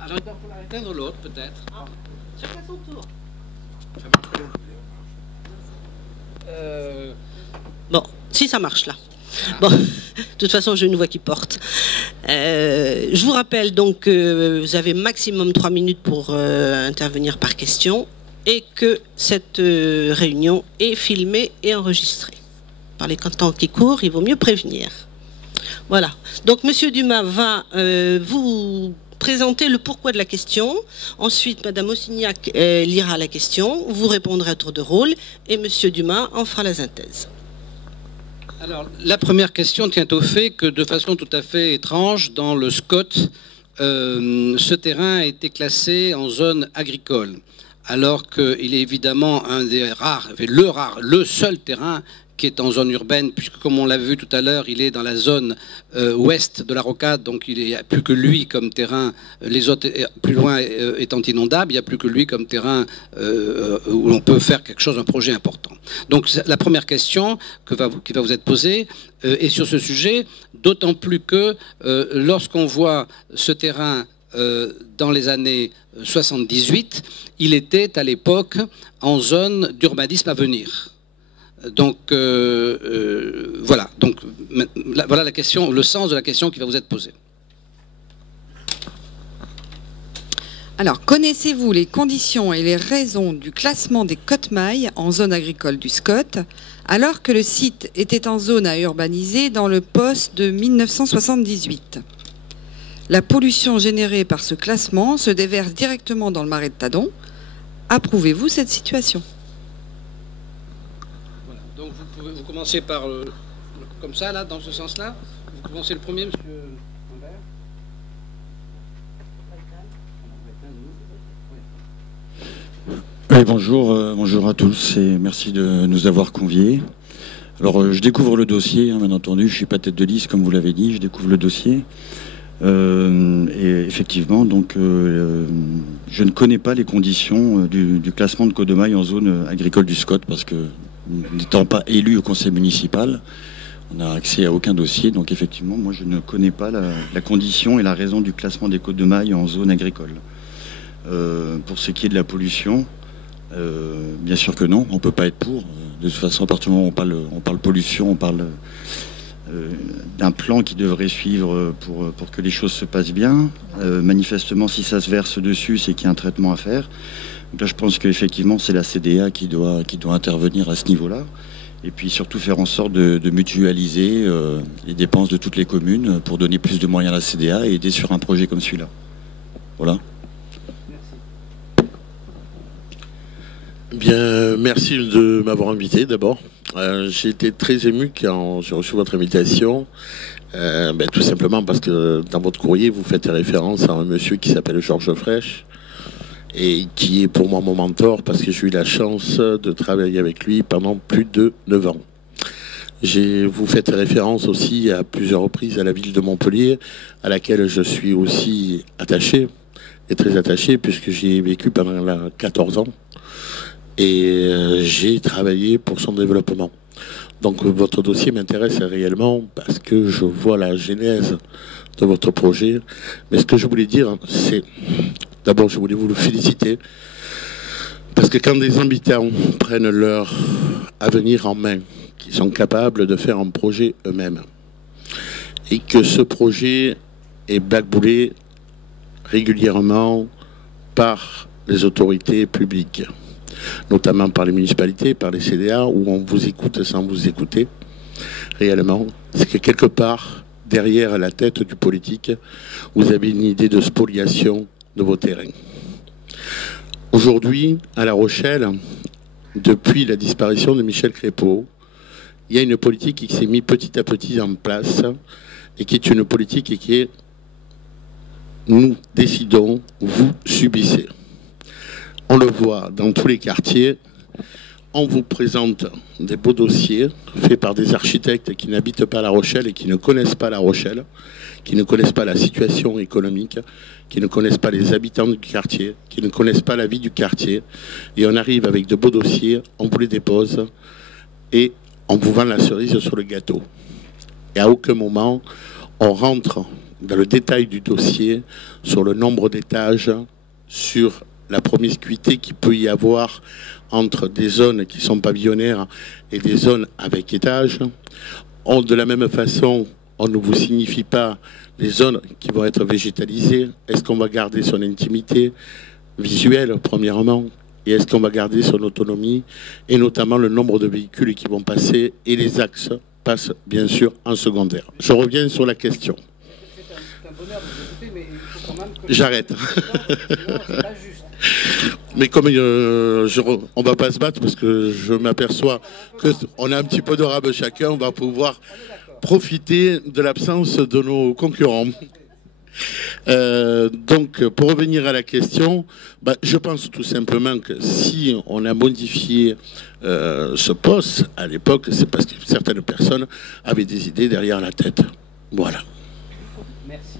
Alors, pour l'atteindre l'autre, peut-être. Chacun son tour. Bon, si ça marche là. Bon, de toute façon, j'ai une voix qui porte. Je vous rappelle donc que vous avez maximum 3 minutes pour intervenir par question et que cette réunion est filmée et enregistrée. Par les temps qui courent, il vaut mieux prévenir. Voilà. Donc, Monsieur Dumas va vous présenter le pourquoi de la question. Ensuite, Madame Ossignac lira la question. Vous répondrez à tour de rôle et Monsieur Dumas en fera la synthèse. Alors, la première question tient au fait que, de façon tout à fait étrange, dans le SCOT, ce terrain a été classé en zone agricole, alors qu'il est évidemment un des rares, le seul terrain qui est en zone urbaine, puisque comme on l'a vu tout à l'heure, il est dans la zone ouest de la rocade, donc il n'y a plus que lui comme terrain, les autres plus loin étant inondables, il n'y a plus que lui comme terrain où on peut faire quelque chose, un projet important. Donc la première question qui va vous être posée est sur ce sujet, d'autant plus que lorsqu'on voit ce terrain dans les années 78, il était à l'époque en zone d'urbanisme à venir. Donc voilà. Donc voilà la question, le sens de la question qui va vous être posée. Alors, connaissez-vous les conditions et les raisons du classement des Cottemailles en zone agricole du SCOT, alors que le site était en zone à urbaniser dans le POS de 1978 ? La pollution générée par ce classement se déverse directement dans le marais de Tadon. Approuvez-vous cette situation ? Donc vous commencez par comme ça, là, dans ce sens-là. Vous commencez le premier, monsieur Lambert. Oui, bonjour à tous et merci de nous avoir conviés. Alors je découvre le dossier, bien entendu, je ne suis pas tête de liste comme vous l'avez dit, je découvre le dossier. Et effectivement, donc, je ne connais pas les conditions du classement de Cottemailles en zone agricole du SCOT parce que, n'étant pas élu au conseil municipal, on n'a accès à aucun dossier. Donc effectivement, moi je ne connais pas la condition et la raison du classement des Cottemailles en zone agricole. Pour ce qui est de la pollution, bien sûr que non, on ne peut pas être pour. De toute façon, à partir du moment où on parle pollution, on parle d'un plan qui devrait suivre pour que les choses se passent bien. Manifestement, si ça se verse dessus, c'est qu'il y a un traitement à faire. Donc là, je pense qu'effectivement, c'est la CDA qui doit intervenir à ce niveau-là. Et puis surtout faire en sorte de mutualiser les dépenses de toutes les communes pour donner plus de moyens à la CDA et aider sur un projet comme celui-là. Voilà. Bien, merci de m'avoir invité d'abord. J'ai été très ému quand j'ai reçu votre invitation, tout simplement parce que dans votre courrier, vous faites référence à un monsieur qui s'appelle Georges Frêche et qui est pour moi mon mentor parce que j'ai eu la chance de travailler avec lui pendant plus de 9 ans. Vous faites référence aussi à plusieurs reprises à la ville de Montpellier, à laquelle je suis aussi attaché, et très attaché, puisque j'y ai vécu pendant 14 ans. Et j'ai travaillé pour son développement. Donc votre dossier m'intéresse réellement parce que je vois la genèse de votre projet. Mais ce que je voulais dire, c'est... D'abord, je voulais vous le féliciter. Parce que quand des habitants prennent leur avenir en main, qu'ils sont capables de faire un projet eux-mêmes, et que ce projet est blackboulé régulièrement par les autorités publiques, notamment par les municipalités, par les CDA, où on vous écoute sans vous écouter, réellement, c'est que quelque part, derrière la tête du politique, vous avez une idée de spoliation de vos terrains. Aujourd'hui, à La Rochelle, depuis la disparition de Michel Crépeau, il y a une politique qui s'est mise petit à petit en place, et qui est une politique qui est « nous décidons, vous subissez ». On le voit dans tous les quartiers, on vous présente des beaux dossiers faits par des architectes qui n'habitent pas La Rochelle et qui ne connaissent pas La Rochelle, qui ne connaissent pas la situation économique, qui ne connaissent pas les habitants du quartier, qui ne connaissent pas la vie du quartier. Et on arrive avec de beaux dossiers, on vous les dépose et on vous vend la cerise sur le gâteau. Et à aucun moment, on rentre dans le détail du dossier sur le nombre d'étages, sur la promiscuité qu'il peut y avoir entre des zones qui sont pavillonnaires et des zones avec étages. De la même façon, on ne vous signifie pas les zones qui vont être végétalisées. Est-ce qu'on va garder son intimité visuelle, premièrement, et est-ce qu'on va garder son autonomie, et notamment le nombre de véhicules qui vont passer, et les axes passent bien sûr en secondaire. Je reviens sur la question. J'arrête. Mais comme on ne va pas se battre, parce que je m'aperçois qu'on a un petit peu de rab chacun, on va pouvoir profiter de l'absence de nos concurrents. Donc, pour revenir à la question, je pense tout simplement que si on a modifié ce poste, à l'époque, c'est parce que certaines personnes avaient des idées derrière la tête. Voilà. Merci.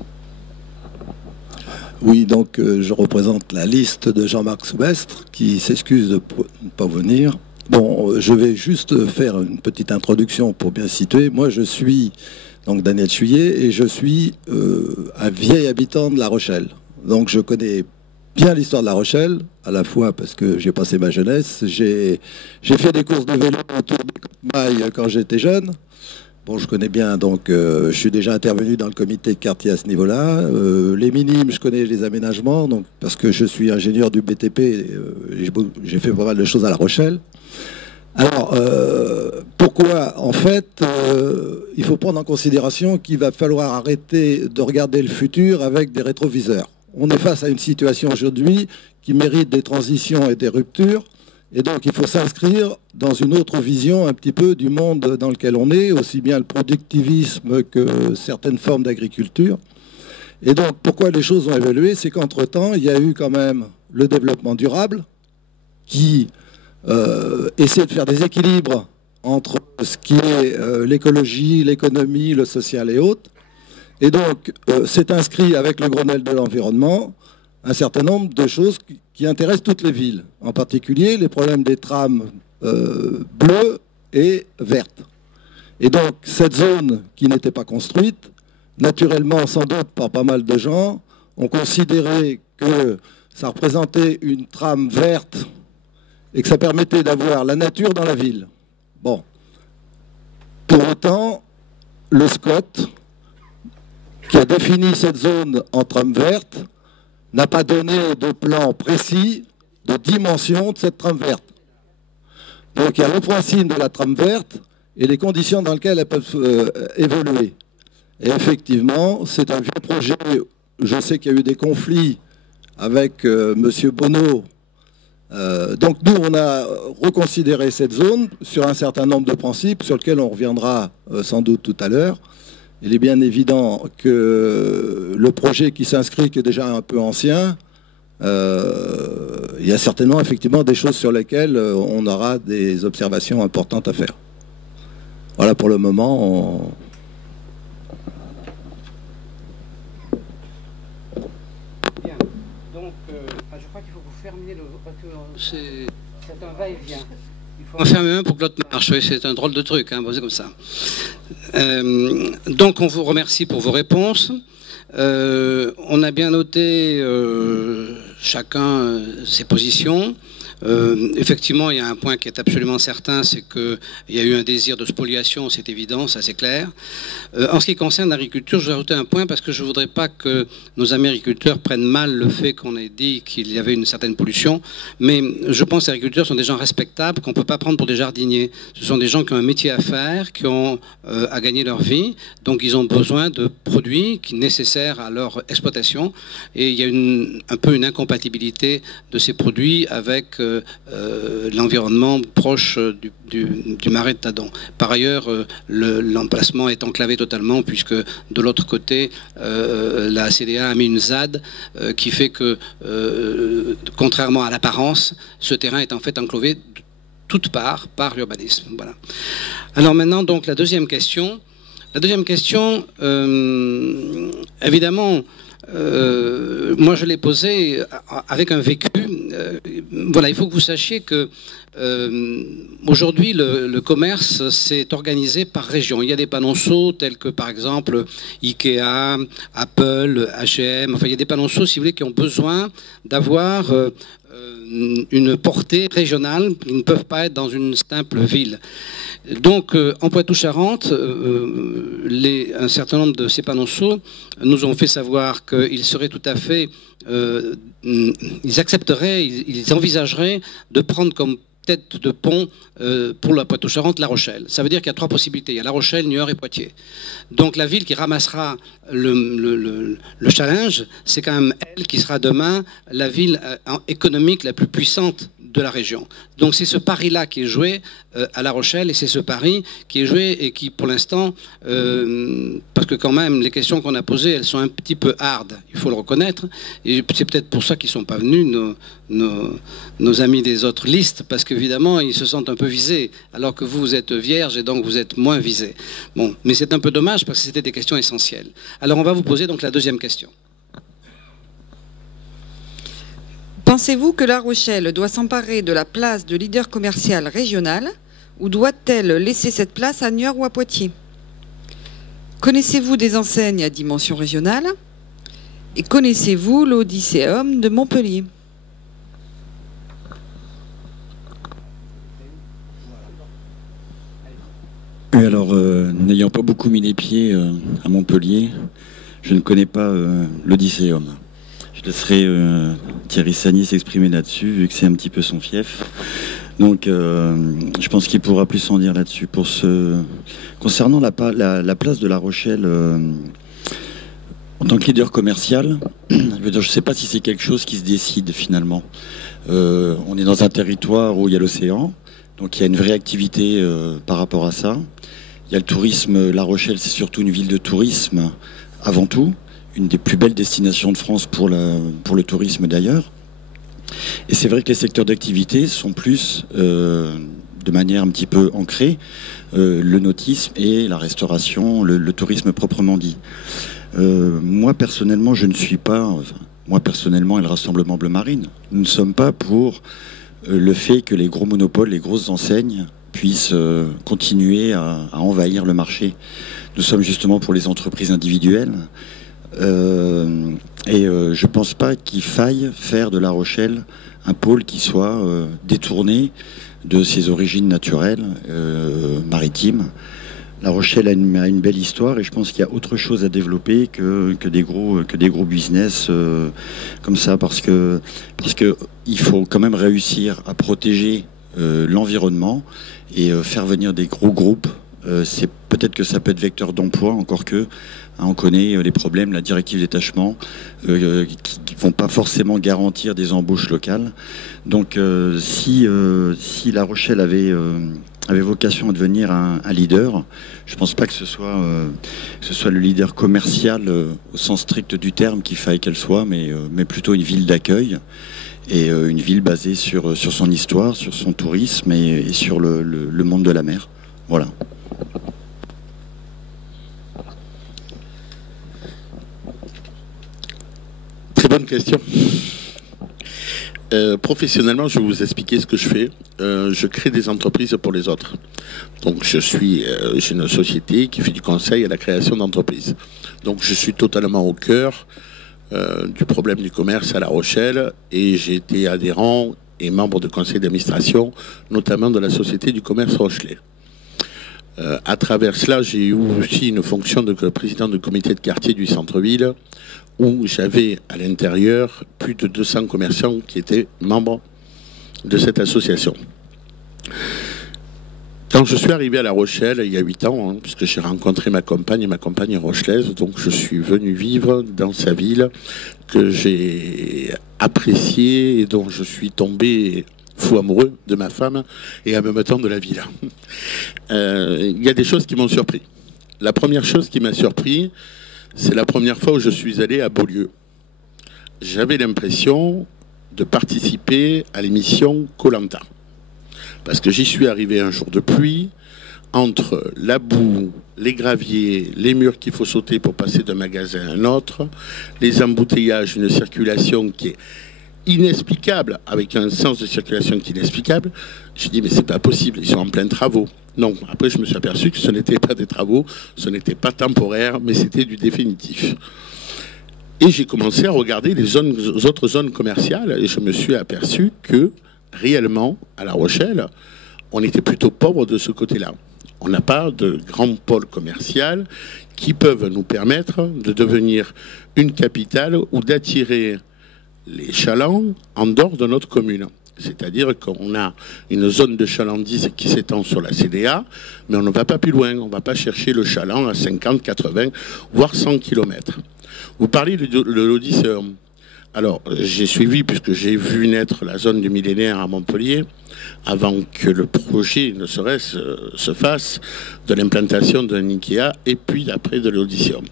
Oui, donc je représente la liste de Jean-Marc Soubestre, qui s'excuse de ne pas venir. Bon, je vais juste faire une petite introduction pour bien situer. Moi, je suis donc Daniel Chuyet et je suis un vieil habitant de La Rochelle. Donc, je connais bien l'histoire de La Rochelle, à la fois parce que j'ai passé ma jeunesse. J'ai fait des courses de vélo autour des Côtes-Mailles quand j'étais jeune. Bon, je connais bien, donc je suis déjà intervenu dans le comité de quartier à ce niveau-là. Les minimes, je connais les aménagements, donc parce que je suis ingénieur du BTP, j'ai fait pas mal de choses à La Rochelle. Alors, pourquoi? En fait, il faut prendre en considération qu'il va falloir arrêter de regarder le futur avec des rétroviseurs. On est face à une situation aujourd'hui qui mérite des transitions et des ruptures. Et donc, il faut s'inscrire dans une autre vision un petit peu du monde dans lequel on est, aussi bien le productivisme que certaines formes d'agriculture. Et donc, pourquoi les choses ont évolué? C'est qu'entre-temps, il y a eu quand même le développement durable qui essaie de faire des équilibres entre ce qui est l'écologie, l'économie, le social et autres. Et donc, c'est inscrit avec le Grenelle de l'environnement un certain nombre de choses qui intéressent toutes les villes, en particulier les problèmes des trams bleues et vertes. Et donc, cette zone qui n'était pas construite, naturellement, sans doute par pas mal de gens, ont considéré que ça représentait une trame verte et que ça permettait d'avoir la nature dans la ville. Bon. Pour autant, le SCOT, qui a défini cette zone en trame verte, n'a pas donné de plan précis de dimension de cette trame verte. Donc il y a le point signe de la trame verte et les conditions dans lesquelles elles peuvent évoluer. Et effectivement, c'est un vieux projet. Je sais qu'il y a eu des conflits avec M. Bonneau. Donc nous, on a reconsidéré cette zone sur un certain nombre de principes sur lesquels on reviendra sans doute tout à l'heure. Il est bien évident que le projet qui s'inscrit, qui est déjà un peu ancien, il y a certainement effectivement des choses sur lesquelles on aura des observations importantes à faire. Voilà pour le moment. Bien. Donc, je crois qu'il faut que vous fermiez le... Parce que c'est un va-et-vient. Il faut en fermer un pour que l'autre marche. Oui, c'est un drôle de truc, hein, c'est comme ça. Donc, on vous remercie pour vos réponses. On a bien noté chacun ses positions. Effectivement, il y a un point qui est absolument certain, c'est qu'il y a eu un désir de spoliation, c'est évident, ça c'est clair. En ce qui concerne l'agriculture, je vais ajouter un point parce que je ne voudrais pas que nos amis agriculteurs prennent mal le fait qu'on ait dit qu'il y avait une certaine pollution, mais je pense que les agriculteurs sont des gens respectables qu'on ne peut pas prendre pour des jardiniers. Ce sont des gens qui ont un métier à faire, qui ont à gagner leur vie, donc ils ont besoin de produits nécessaires à leur exploitation, et il y a un peu une incompatibilité de ces produits avec l'environnement proche du marais de Tadon. Par ailleurs, l'emplacement est enclavé totalement puisque de l'autre côté, la CDA a mis une ZAD qui fait que, contrairement à l'apparence, ce terrain est en fait enclavé de toutes parts par l'urbanisme. Voilà. Alors maintenant, donc, la deuxième question. La deuxième question, évidemment, moi je l'ai posée avec un vécu. voilà, il faut que vous sachiez que aujourd'hui, le commerce s'est organisé par région. Il y a des panonceaux tels que, par exemple, Ikea, Apple, H&M. Enfin, il y a des panonceaux, si vous voulez, qui ont besoin d'avoir une portée régionale. Ils ne peuvent pas être dans une simple ville. Donc, en Poitou-Charentes, un certain nombre de ces panonceaux nous ont fait savoir qu'ils seraient tout à fait... ils accepteraient, ils envisageraient de prendre comme tête de pont pour la Poitou-Charentes, La Rochelle. Ça veut dire qu'il y a 3 possibilités. Il y a La Rochelle, Niort et Poitiers. Donc la ville qui ramassera le challenge, c'est quand même elle qui sera demain la ville économique la plus puissante de la région. Donc c'est ce pari-là qui est joué à La Rochelle, et c'est ce pari qui est joué et qui, pour l'instant, parce que quand même, les questions qu'on a posées, elles sont un petit peu hard, il faut le reconnaître, et c'est peut-être pour ça qu'ils ne sont pas venus, nos amis des autres listes, parce qu'évidemment, ils se sentent un peu visés, alors que vous êtes vierge et donc vous êtes moins visés. Bon, mais c'est un peu dommage parce que c'était des questions essentielles. Alors on va vous poser donc la deuxième question. Pensez-vous que La Rochelle doit s'emparer de la place de leader commercial régional ou doit-elle laisser cette place à Niort ou à Poitiers? Connaissez-vous des enseignes à dimension régionale? Et connaissez-vous l'Odysseum de Montpellier? Oui, alors, n'ayant pas beaucoup mis les pieds à Montpellier, je ne connais pas l'Odysseum. Je laisserai Thierry Sagnier s'exprimer là-dessus, vu que c'est un petit peu son fief. Donc, je pense qu'il pourra plus en dire là-dessus. Concernant la place de La Rochelle en tant que leader commercial, je ne sais pas si c'est quelque chose qui se décide finalement. On est dans un territoire où il y a l'océan, donc il y a une vraie activité par rapport à ça. Il y a le tourisme. La Rochelle, c'est surtout une ville de tourisme avant tout. Une des plus belles destinations de France pour le tourisme d'ailleurs. Et c'est vrai que les secteurs d'activité sont plus, de manière un petit peu ancrée, le nautisme et la restauration, le tourisme proprement dit. Moi personnellement, je ne suis pas, moi personnellement et le Rassemblement Bleu Marine, nous ne sommes pas pour le fait que les gros monopoles, les grosses enseignes puissent continuer à envahir le marché. Nous sommes justement pour les entreprises individuelles. Je pense pas qu'il faille faire de La Rochelle un pôle qui soit détourné de ses origines naturelles maritimes. La Rochelle a une belle histoire et je pense qu'il y a autre chose à développer que des gros business comme ça, parce que il faut quand même réussir à protéger l'environnement et faire venir des gros groupes. C'est peut-être que ça peut être vecteur d'emploi, encore que on connaît les problèmes, la directive détachement, qui ne vont pas forcément garantir des embauches locales. Donc si La Rochelle avait vocation à devenir un leader, je ne pense pas que ce soit le leader commercial au sens strict du terme qu'il faille qu'elle soit, mais plutôt une ville d'accueil et une ville basée sur son histoire, sur son tourisme et sur le monde de la mer. Voilà. Très bonne question. Professionnellement, je vais vous expliquer ce que je fais. Je crée des entreprises pour les autres. Donc, j'ai une société qui fait du conseil à la création d'entreprises. Donc, je suis totalement au cœur du problème du commerce à La Rochelle et j'ai été adhérent et membre de conseil d'administration, notamment de la Société du commerce Rochelais. À travers cela, j'ai eu aussi une fonction de président du comité de quartier du centre-ville où j'avais à l'intérieur plus de 200 commerçants qui étaient membres de cette association. Quand je suis arrivé à La Rochelle, il y a 8 ans, puisque j'ai rencontré ma compagne est rochelaise, donc je suis venu vivre dans sa ville que j'ai appréciée et dont je suis tombé fou amoureux de ma femme et en même temps de la ville. Il y a des choses qui m'ont surpris. La première chose qui m'a surpris, c'est la première fois où je suis allé à Beaulieu. J'avais l'impression de participer à l'émission Koh-Lanta. Parce que j'y suis arrivé un jour de pluie, entre la boue, les graviers, les murs qu'il faut sauter pour passer d'un magasin à un autre, les embouteillages, une circulation qui est inexplicable, avec un sens de circulation qui est inexplicable. J'ai dit, mais c'est pas possible, ils sont en plein travaux. Non, après je me suis aperçu que ce n'était pas des travaux, ce n'était pas temporaire, mais c'était du définitif. Et j'ai commencé à regarder les autres zones commerciales et je me suis aperçu que, réellement, à La Rochelle, on était plutôt pauvre de ce côté-là. On n'a pas de grands pôles commerciaux qui peuvent nous permettre de devenir une capitale ou d'attirer les chalands en dehors de notre commune. C'est-à-dire qu'on a une zone de chalandise qui s'étend sur la CDA, mais on ne va pas plus loin. On ne va pas chercher le chaland à 50, 80, voire 100 km. Vous parlez de l'Odysseum. Alors, j'ai suivi, puisque j'ai vu naître la zone du millénaire à Montpellier, avant que le projet, ne serait-ce, se fasse, de l'implantation d'un Ikea, et puis après de l'Odysseum.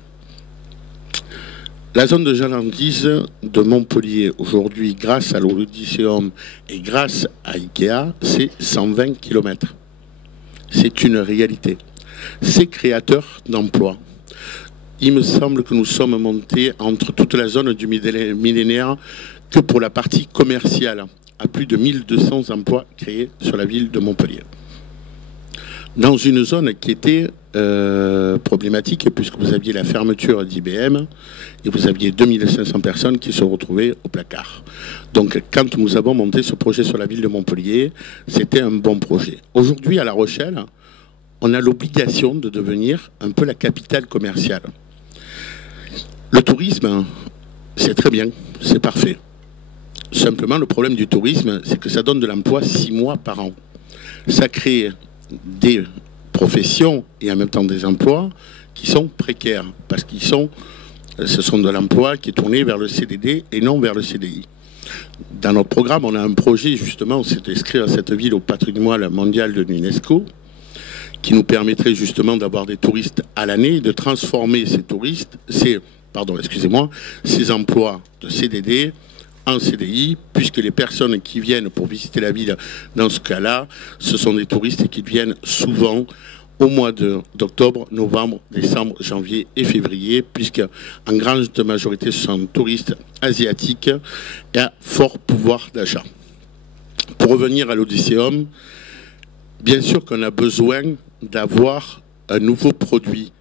La zone de chalandise de Montpellier, aujourd'hui, grâce à l'Odysseum et grâce à Ikea, c'est 120 km. C'est une réalité. C'est créateur d'emplois. Il me semble que nous sommes montés entre toute la zone du millénaire que pour la partie commerciale, à plus de 1200 emplois créés sur la ville de Montpellier. Dans une zone qui était problématique, puisque vous aviez la fermeture d'IBM et vous aviez 2500 personnes qui se retrouvaient au placard. Donc quand nous avons monté ce projet sur la ville de Montpellier, c'était un bon projet. Aujourd'hui, à La Rochelle, on a l'obligation de devenir un peu la capitale commerciale. Le tourisme, c'est très bien, c'est parfait. Simplement, le problème du tourisme, c'est que ça donne de l'emploi 6 mois par an. Ça crée des professions et en même temps des emplois qui sont précaires, parce que ce sont de l'emploi qui est tourné vers le CDD et non vers le CDI. Dans notre programme, on a un projet, justement, c'est d'inscrire cette ville au patrimoine mondial de l'UNESCO, qui nous permettrait justement d'avoir des touristes à l'année, de transformer ces ces emplois de CDD en CDI, puisque les personnes qui viennent pour visiter la ville, dans ce cas-là, ce sont des touristes qui viennent souvent au mois d'octobre, novembre, décembre, janvier et février, puisque en grande majorité, ce sont des touristes asiatiques et à fort pouvoir d'achat. Pour revenir à l'Odysseum, bien sûr qu'on a besoin d'avoir un nouveau produit.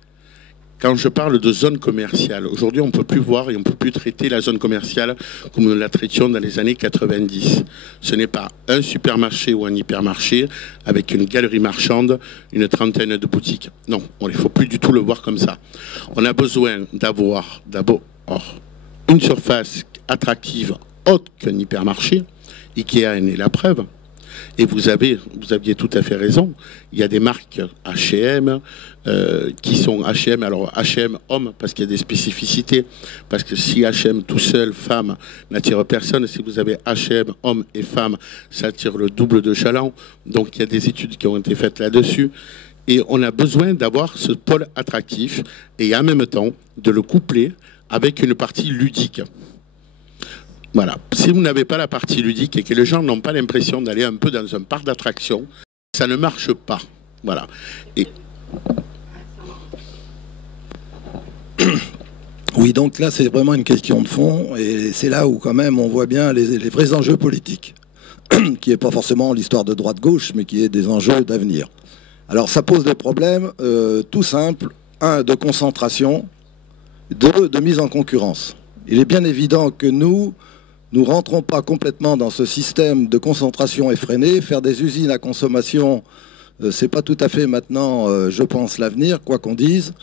Quand je parle de zone commerciale, aujourd'hui on ne peut plus voir et on ne peut plus traiter la zone commerciale comme nous la traitions dans les années 90. Ce n'est pas un supermarché ou un hypermarché avec une galerie marchande, une trentaine de boutiques. Non, il ne faut plus du tout le voir comme ça. On a besoin d'avoir d'abord une surface attractive autre qu'un hypermarché. Ikea en est la preuve. Et vous aviez tout à fait raison. Il y a des marques H&M qui sont H&M. Alors H&M homme parce qu'il y a des spécificités. Parce que si H&M tout seul, femme, n'attire personne, si vous avez H&M homme et femme, ça attire le double de chaland. Donc il y a des études qui ont été faites là-dessus. Et on a besoin d'avoir ce pôle attractif et en même temps de le coupler avec une partie ludique. Voilà. Si vous n'avez pas la partie ludique et que les gens n'ont pas l'impression d'aller un peu dans un parc d'attractions, ça ne marche pas. Voilà. Et... Oui, donc là, c'est vraiment une question de fond. Et c'est là où, quand même, on voit bien les vrais enjeux politiques, qui n'est pas forcément l'histoire de droite-gauche, mais qui est des enjeux d'avenir. Alors, ça pose des problèmes tout simples. 1, de concentration. 2, de mise en concurrence. Il est bien évident que nous rentrons pas complètement dans ce système de concentration effrénée. Faire des usines à consommation, c'est pas tout à fait maintenant, je pense, l'avenir, quoi qu'on dise.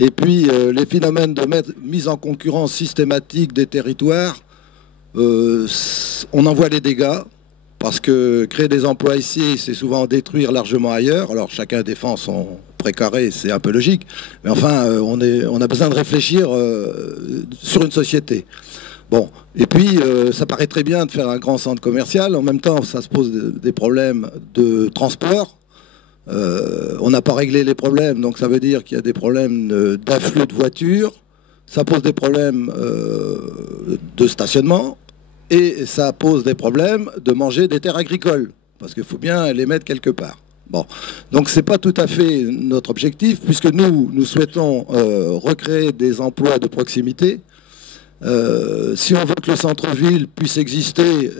Et puis, les phénomènes de mise en concurrence systématique des territoires, on en voit les dégâts, parce que créer des emplois ici, c'est souvent détruire largement ailleurs. Alors, chacun défend son précaré, c'est un peu logique. Mais enfin, on a besoin de réfléchir sur une société. Bon, et puis ça paraît très bien de faire un grand centre commercial. En même temps, ça se pose des problèmes de transport. On n'a pas réglé les problèmes, donc ça veut dire qu'il y a des problèmes d'afflux de voitures. Ça pose des problèmes de stationnement. Et ça pose des problèmes de manger des terres agricoles. Parce qu'il faut bien les mettre quelque part. Bon, donc c'est pas tout à fait notre objectif, puisque nous souhaitons recréer des emplois de proximité. Si on veut que le centre-ville puisse exister,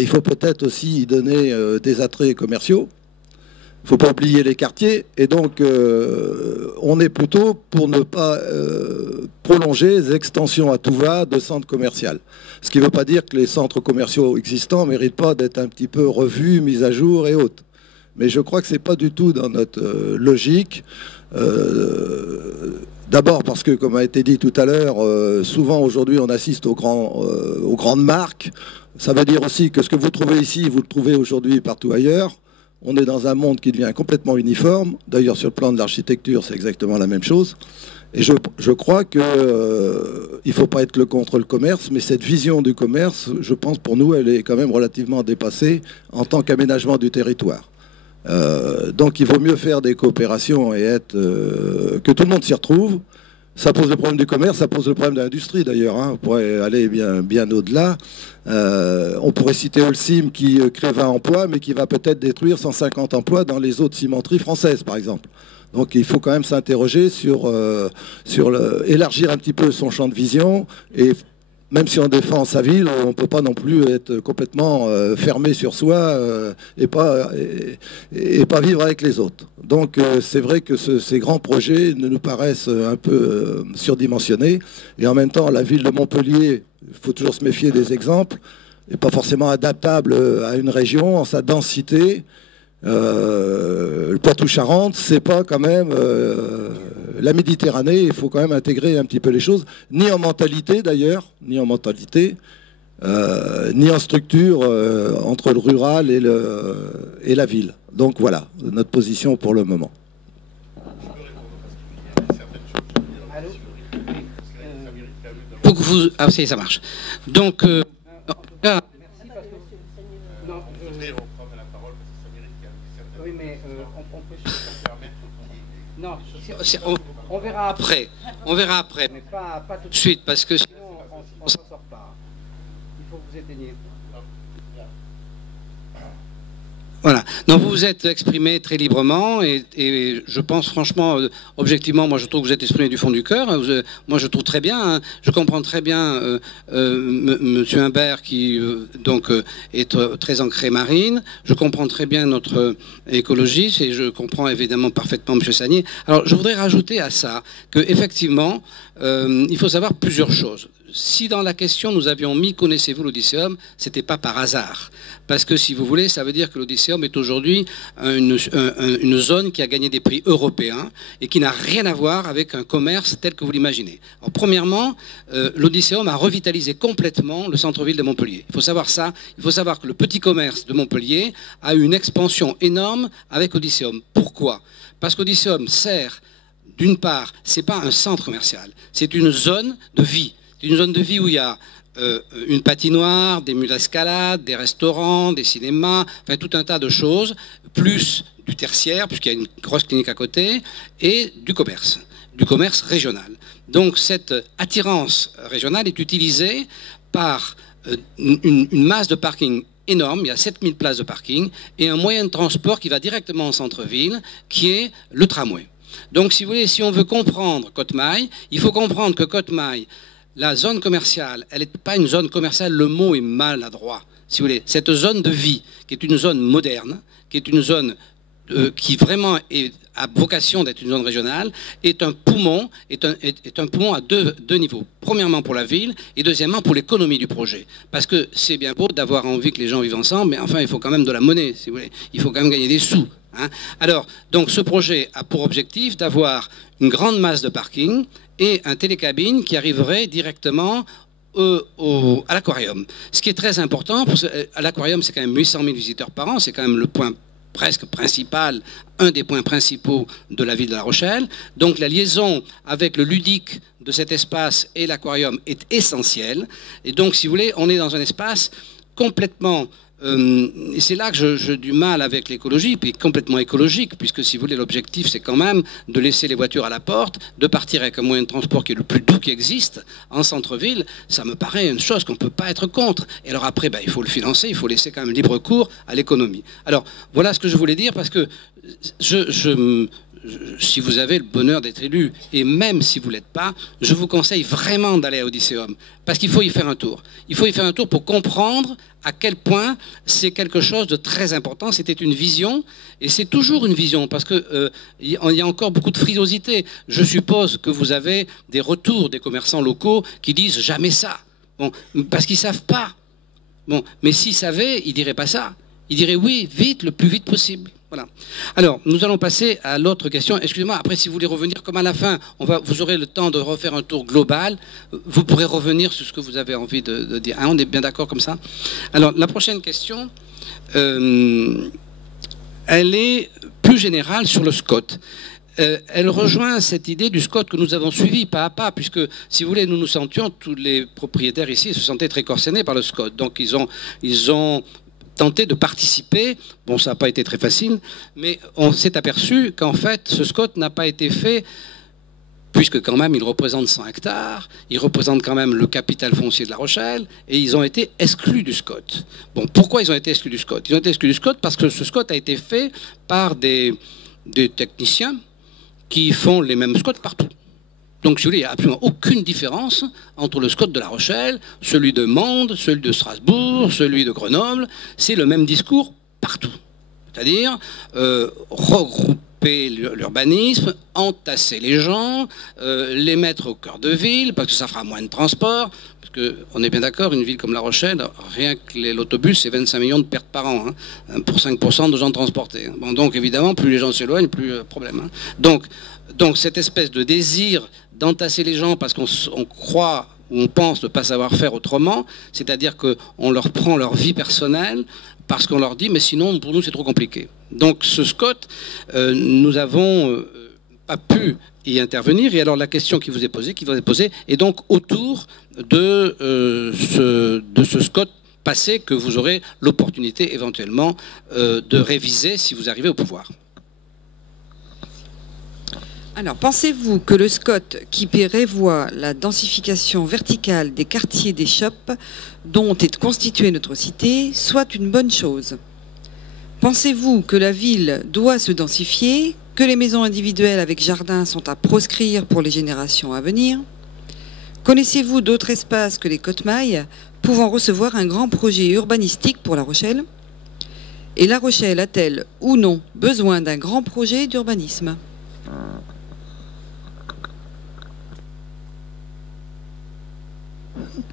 il faut peut-être aussi y donner des attraits commerciaux. Il ne faut pas oublier les quartiers. Et donc, on est plutôt pour ne pas prolonger les extensions à tout va de centres commerciaux. Ce qui ne veut pas dire que les centres commerciaux existants ne méritent pas d'être un petit peu revus, mis à jour et autres. Mais je crois que ce n'est pas du tout dans notre logique. D'abord parce que, comme a été dit tout à l'heure, souvent aujourd'hui on assiste aux grandes marques. Ça veut dire aussi que ce que vous trouvez ici, vous le trouvez aujourd'hui partout ailleurs. On est dans un monde qui devient complètement uniforme. D'ailleurs, sur le plan de l'architecture, c'est exactement la même chose. Et je crois qu'il ne faut pas être contre le commerce, mais cette vision du commerce, je pense pour nous, elle est quand même relativement dépassée en tant qu'aménagement du territoire. Donc il vaut mieux faire des coopérations et que tout le monde s'y retrouve. Ça pose le problème du commerce, ça pose le problème de l'industrie d'ailleurs. On pourrait aller bien au-delà. On pourrait citer Holcim qui crée 20 emplois, mais qui va peut-être détruire 150 emplois dans les autres cimenteries françaises, par exemple. Donc il faut quand même s'interroger sur élargir un petit peu son champ de vision. Et même si on défend sa ville, on ne peut pas non plus être complètement fermé sur soi et pas vivre avec les autres. Donc c'est vrai que ces grands projets nous paraissent un peu surdimensionnés. Et en même temps, la ville de Montpellier, il faut toujours se méfier des exemples, n'est pas forcément adaptable à une région en sa densité. Le Poitou-Charentes, c'est pas quand même la Méditerranée. Il faut quand même intégrer un petit peu les choses, ni en mentalité d'ailleurs, ni en structure entre le rural et la ville. Donc voilà notre position pour le moment. Ah si, ça marche. Donc oui, mais non, on verra après. On verra après, mais pas tout de suite, parce que sinon on s'en sort pas. Il faut que vous éteigniez. Voilà. Donc vous vous êtes exprimé très librement et je pense franchement, objectivement, moi je trouve que vous êtes exprimé du fond du cœur. Moi je trouve très bien, je comprends très bien Monsieur Humbert qui est très ancré marine. Je comprends très bien notre écologiste et je comprends évidemment parfaitement Monsieur Sagnier. Alors je voudrais rajouter à ça que effectivement il faut savoir plusieurs choses. Si dans la question nous avions mis « Connaissez-vous l'Odysseum ?», ce n'était pas par hasard. Parce que si vous voulez, ça veut dire que l'Odysseum est aujourd'hui une zone qui a gagné des prix européens et qui n'a rien à voir avec un commerce tel que vous l'imaginez. Alors, premièrement, l'Odysseum a revitalisé complètement le centre-ville de Montpellier. Il faut savoir ça. Il faut savoir que le petit commerce de Montpellier a eu une expansion énorme avec l'Odysseum. Pourquoi ? Parce qu'Odysseum sert, d'une part, ce n'est pas un centre commercial, c'est une zone de vie. Une zone de vie où il y a une patinoire, des mules d'escalade, des restaurants, des cinémas, enfin tout un tas de choses, plus du tertiaire, puisqu'il y a une grosse clinique à côté, et du commerce régional. Donc cette attirance régionale est utilisée par une masse de parking énorme, il y a 7000 places de parking, et un moyen de transport qui va directement au centre-ville, qui est le tramway. Donc si vous voulez, si on veut comprendre Cottemaille, il faut comprendre que Cottemaille, la zone commerciale, elle n'est pas une zone commerciale, le mot est maladroit, si vous voulez. Cette zone de vie, qui est une zone moderne, qui est une zone qui vraiment a vocation d'être une zone régionale, est un poumon à deux niveaux. Premièrement pour la ville et deuxièmement pour l'économie du projet. Parce que c'est bien beau d'avoir envie que les gens vivent ensemble, mais enfin il faut quand même de la monnaie, si vous voulez. Il faut quand même gagner des sous. Alors, donc ce projet a pour objectif d'avoir une grande masse de parking et un télécabine qui arriverait directement à l'aquarium. Ce qui est très important, parce qu'à l'aquarium c'est quand même 800 000 visiteurs par an, c'est quand même le point presque principal, un des points principaux de la ville de La Rochelle. Donc la liaison avec le ludique de cet espace et l'aquarium est essentielle. Et donc si vous voulez, on est dans un espace complètement... et c'est là que j'ai du mal avec l'écologie, puis complètement écologique, puisque si vous voulez, l'objectif c'est quand même de laisser les voitures à la porte, de partir avec un moyen de transport qui est le plus doux qui existe en centre-ville. Ça me paraît une chose qu'on ne peut pas être contre. Et alors après, il faut le financer, il faut laisser quand même libre cours à l'économie. Alors voilà ce que je voulais dire, parce que si vous avez le bonheur d'être élu, et même si vous ne l'êtes pas, je vous conseille vraiment d'aller à Odysseum, parce qu'il faut y faire un tour. Il faut y faire un tour pour comprendre à quel point c'est quelque chose de très important. C'était une vision, et c'est toujours une vision, parce que y a encore beaucoup de frilosité. Je suppose que vous avez des retours des commerçants locaux qui disent jamais ça, bon, parce qu'ils ne savent pas. Bon, mais s'ils savaient, ils ne diraient pas ça. Ils diraient oui, vite, le plus vite possible. Voilà. Alors, nous allons passer à l'autre question. Excusez-moi, après, si vous voulez revenir, comme à la fin, vous aurez le temps de refaire un tour global. Vous pourrez revenir sur ce que vous avez envie de dire. Hein, on est bien d'accord comme ça? Alors, la prochaine question, elle est plus générale sur le SCOT. Elle rejoint cette idée du SCOT que nous avons suivi pas à pas, puisque, si vous voulez, nous nous sentions, tous les propriétaires ici se sentaient très corsénés par le SCOT. Donc, ils ont tenté de participer. Bon, ça n'a pas été très facile, mais on s'est aperçu qu'en fait, ce SCOT n'a pas été fait, puisque quand même, il représente 100 hectares, il représente quand même le capital foncier de La Rochelle, et ils ont été exclus du SCOT. Bon, pourquoi ils ont été exclus du SCOT? Ils ont été exclus du SCOT parce que ce SCOT a été fait par des techniciens qui font les mêmes SCOT partout. Donc, si vous voulez, il n'y a absolument aucune différence entre le SCOT de La Rochelle, celui de Mende, celui de Strasbourg, celui de Grenoble. C'est le même discours partout. C'est-à-dire regrouper l'urbanisme, entasser les gens, les mettre au cœur de ville, parce que ça fera moins de transport. Parce qu'on est bien d'accord, une ville comme La Rochelle, rien que l'autobus, c'est 25 millions de pertes par an, hein, pour 5% de gens transportés. Bon, donc, évidemment, plus les gens s'éloignent, plus problème. Hein. Donc, cette espèce de désir d'entasser les gens parce qu'on croit ou on pense ne pas savoir faire autrement, c'est-à-dire qu'on leur prend leur vie personnelle parce qu'on leur dit mais sinon pour nous c'est trop compliqué. Donc ce SCOT, nous avons pas pu y intervenir, et alors la question qui vous est posée est donc autour de ce SCOT passé que vous aurez l'opportunité éventuellement de réviser si vous arrivez au pouvoir. Alors, pensez-vous que le SCOT qui prévoit la densification verticale des quartiers des shops dont est constituée notre cité soit une bonne chose? Pensez-vous que la ville doit se densifier, que les maisons individuelles avec jardin sont à proscrire pour les générations à venir? Connaissez-vous d'autres espaces que les Côtes-Mailles pouvant recevoir un grand projet urbanistique pour La Rochelle? Et La Rochelle a-t-elle ou non besoin d'un grand projet d'urbanisme?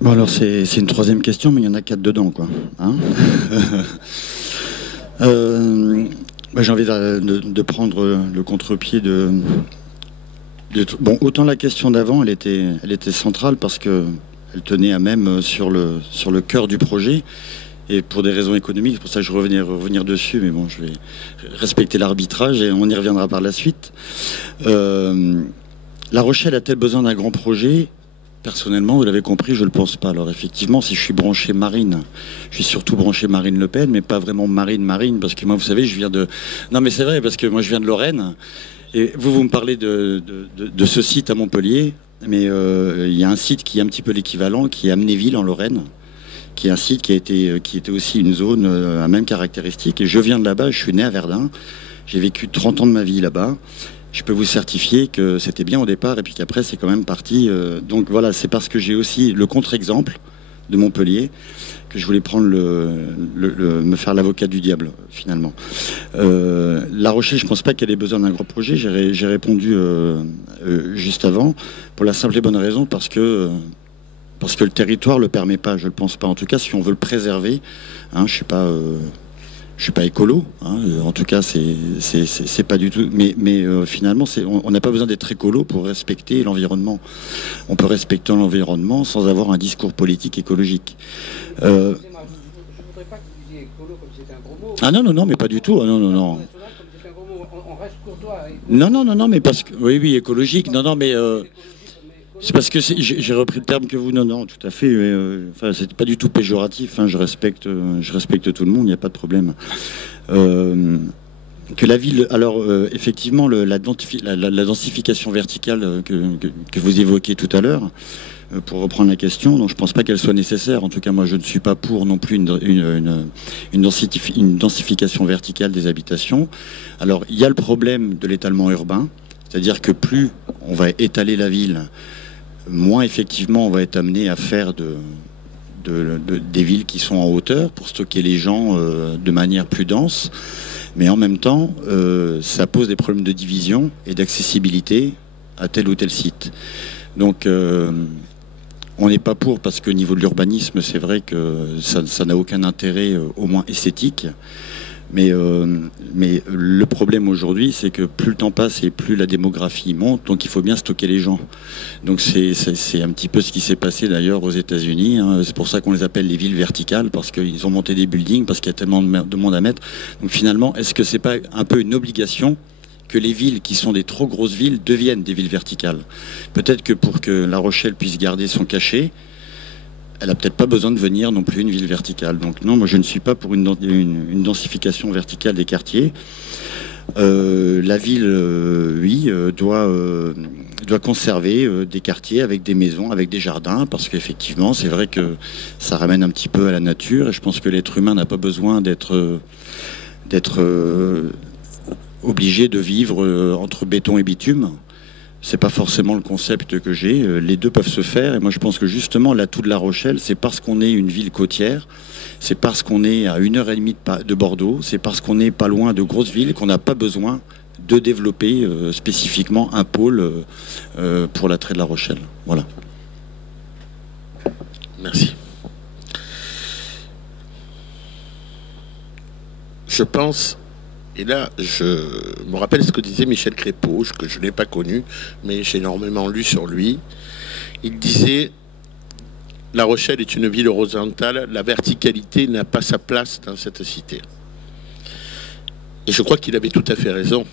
Bon, alors c'est une troisième question, mais il y en a 4 dedans, quoi. Hein. J'ai envie de prendre le contre-pied bon, autant la question d'avant, elle était centrale parce que elle tenait à même sur le cœur du projet, et pour des raisons économiques, c'est pour ça que je vais revenir dessus, mais bon, je vais respecter l'arbitrage et on y reviendra par la suite. La Rochelle a-t-elle besoin d'un grand projet? Personnellement, vous l'avez compris, je ne le pense pas. Alors effectivement, si je suis branché Marine, je suis surtout branché Marine Le Pen, mais pas vraiment Marine, parce que moi, vous savez, je viens de... Non, mais c'est vrai, parce que moi, je viens de Lorraine, et vous me parlez de ce site à Montpellier, mais il y a un site qui est un petit peu l'équivalent, qui est Amnéville, en Lorraine, qui est un site qui était aussi une zone à même caractéristique, et je viens de là-bas, je suis né à Verdun, j'ai vécu 30 ans de ma vie là-bas. Je peux vous certifier que c'était bien au départ et puis qu'après c'est quand même parti. Donc voilà, c'est parce que j'ai aussi le contre-exemple de Montpellier que je voulais prendre me faire l'avocat du diable finalement. La Rochelle, je ne pense pas qu'elle ait besoin d'un gros projet. J'ai répondu juste avant pour la simple et bonne raison parce que le territoire le permet pas. Je le pense pas. En tout cas, si on veut le préserver, hein, je suis pas écolo, hein, en tout cas c'est pas du tout. Mais finalement, on n'a pas besoin d'être écolo pour respecter l'environnement. On peut respecter l'environnement sans avoir un discours politique écologique. Je ne voudrais pas que vous disiez écolo comme c'était un gros mot. Ah non, mais pas du tout. Non. On reste courtois. Non, mais parce que oui, écologique. Non, mais. C'est parce que j'ai repris le terme que vous... Non, tout à fait. Enfin, c'est pas du tout péjoratif. Hein, je respecte tout le monde, il n'y a pas de problème. Que la ville... Alors, effectivement, la densification verticale que vous évoquiez tout à l'heure, pour reprendre la question, donc je ne pense pas qu'elle soit nécessaire. En tout cas, moi, je ne suis pas pour non plus une densification verticale des habitations. Alors, il y a le problème de l'étalement urbain, c'est-à-dire que plus on va étaler la ville, moins effectivement on va être amené à faire des villes qui sont en hauteur pour stocker les gens de manière plus dense. Mais en même temps, ça pose des problèmes de division et d'accessibilité à tel ou tel site. Donc, on n'est pas pour, parce qu'au niveau de l'urbanisme, c'est vrai que ça n'a aucun intérêt, au moins esthétique. Mais le problème aujourd'hui, c'est que plus le temps passe et plus la démographie monte, donc il faut bien stocker les gens. Donc c'est un petit peu ce qui s'est passé d'ailleurs aux États-Unis. Hein. C'est pour ça qu'on les appelle les villes verticales, parce qu'ils ont monté des buildings, parce qu'il y a tellement de monde à mettre. Donc finalement, est-ce que c'est pas un peu une obligation que les villes qui sont des trop grosses villes deviennent des villes verticales? Peut-être que pour que La Rochelle puisse garder son cachet, elle n'a peut-être pas besoin de venir non plus une ville verticale. Donc non, moi je ne suis pas pour une densification verticale des quartiers. La ville, oui, doit conserver des quartiers avec des maisons, avec des jardins, parce qu'effectivement, c'est vrai que ça ramène un petit peu à la nature. Et je pense que l'être humain n'a pas besoin d'être obligé de vivre entre béton et bitume. C'est pas forcément le concept que j'ai. Les deux peuvent se faire. Et moi, je pense que justement, l'atout de La Rochelle, c'est parce qu'on est une ville côtière, c'est parce qu'on est à 1h30 de Bordeaux, c'est parce qu'on n'est pas loin de grosses villes qu'on n'a pas besoin de développer spécifiquement un pôle pour l'attrait de La Rochelle. Voilà. Merci. Je pense... Et là, je me rappelle ce que disait Michel Crépeau, que je n'ai pas connu, mais j'ai énormément lu sur lui. Il disait « La Rochelle est une ville horizontale, la verticalité n'a pas sa place dans cette cité. » Et je crois qu'il avait tout à fait raison.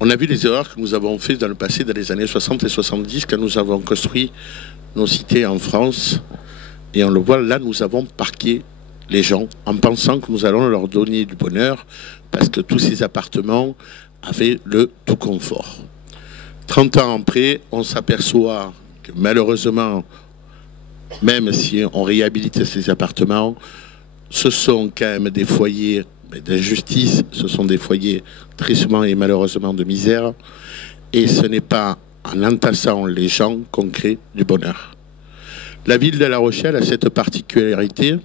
On a vu les erreurs que nous avons faites dans le passé, dans les années 60 et 70, quand nous avons construit nos cités en France. Et on le voit, là, nous avons parqué les gens en pensant que nous allons leur donner du bonheur parce que tous ces appartements avaient le tout confort. 30 ans après, on s'aperçoit que malheureusement, même si on réhabilite ces appartements, ce sont quand même des foyers d'injustice, ce sont des foyers très souvent et malheureusement de misère, et ce n'est pas en entassant les gens qu'on crée du bonheur. La ville de La Rochelle a cette particularité,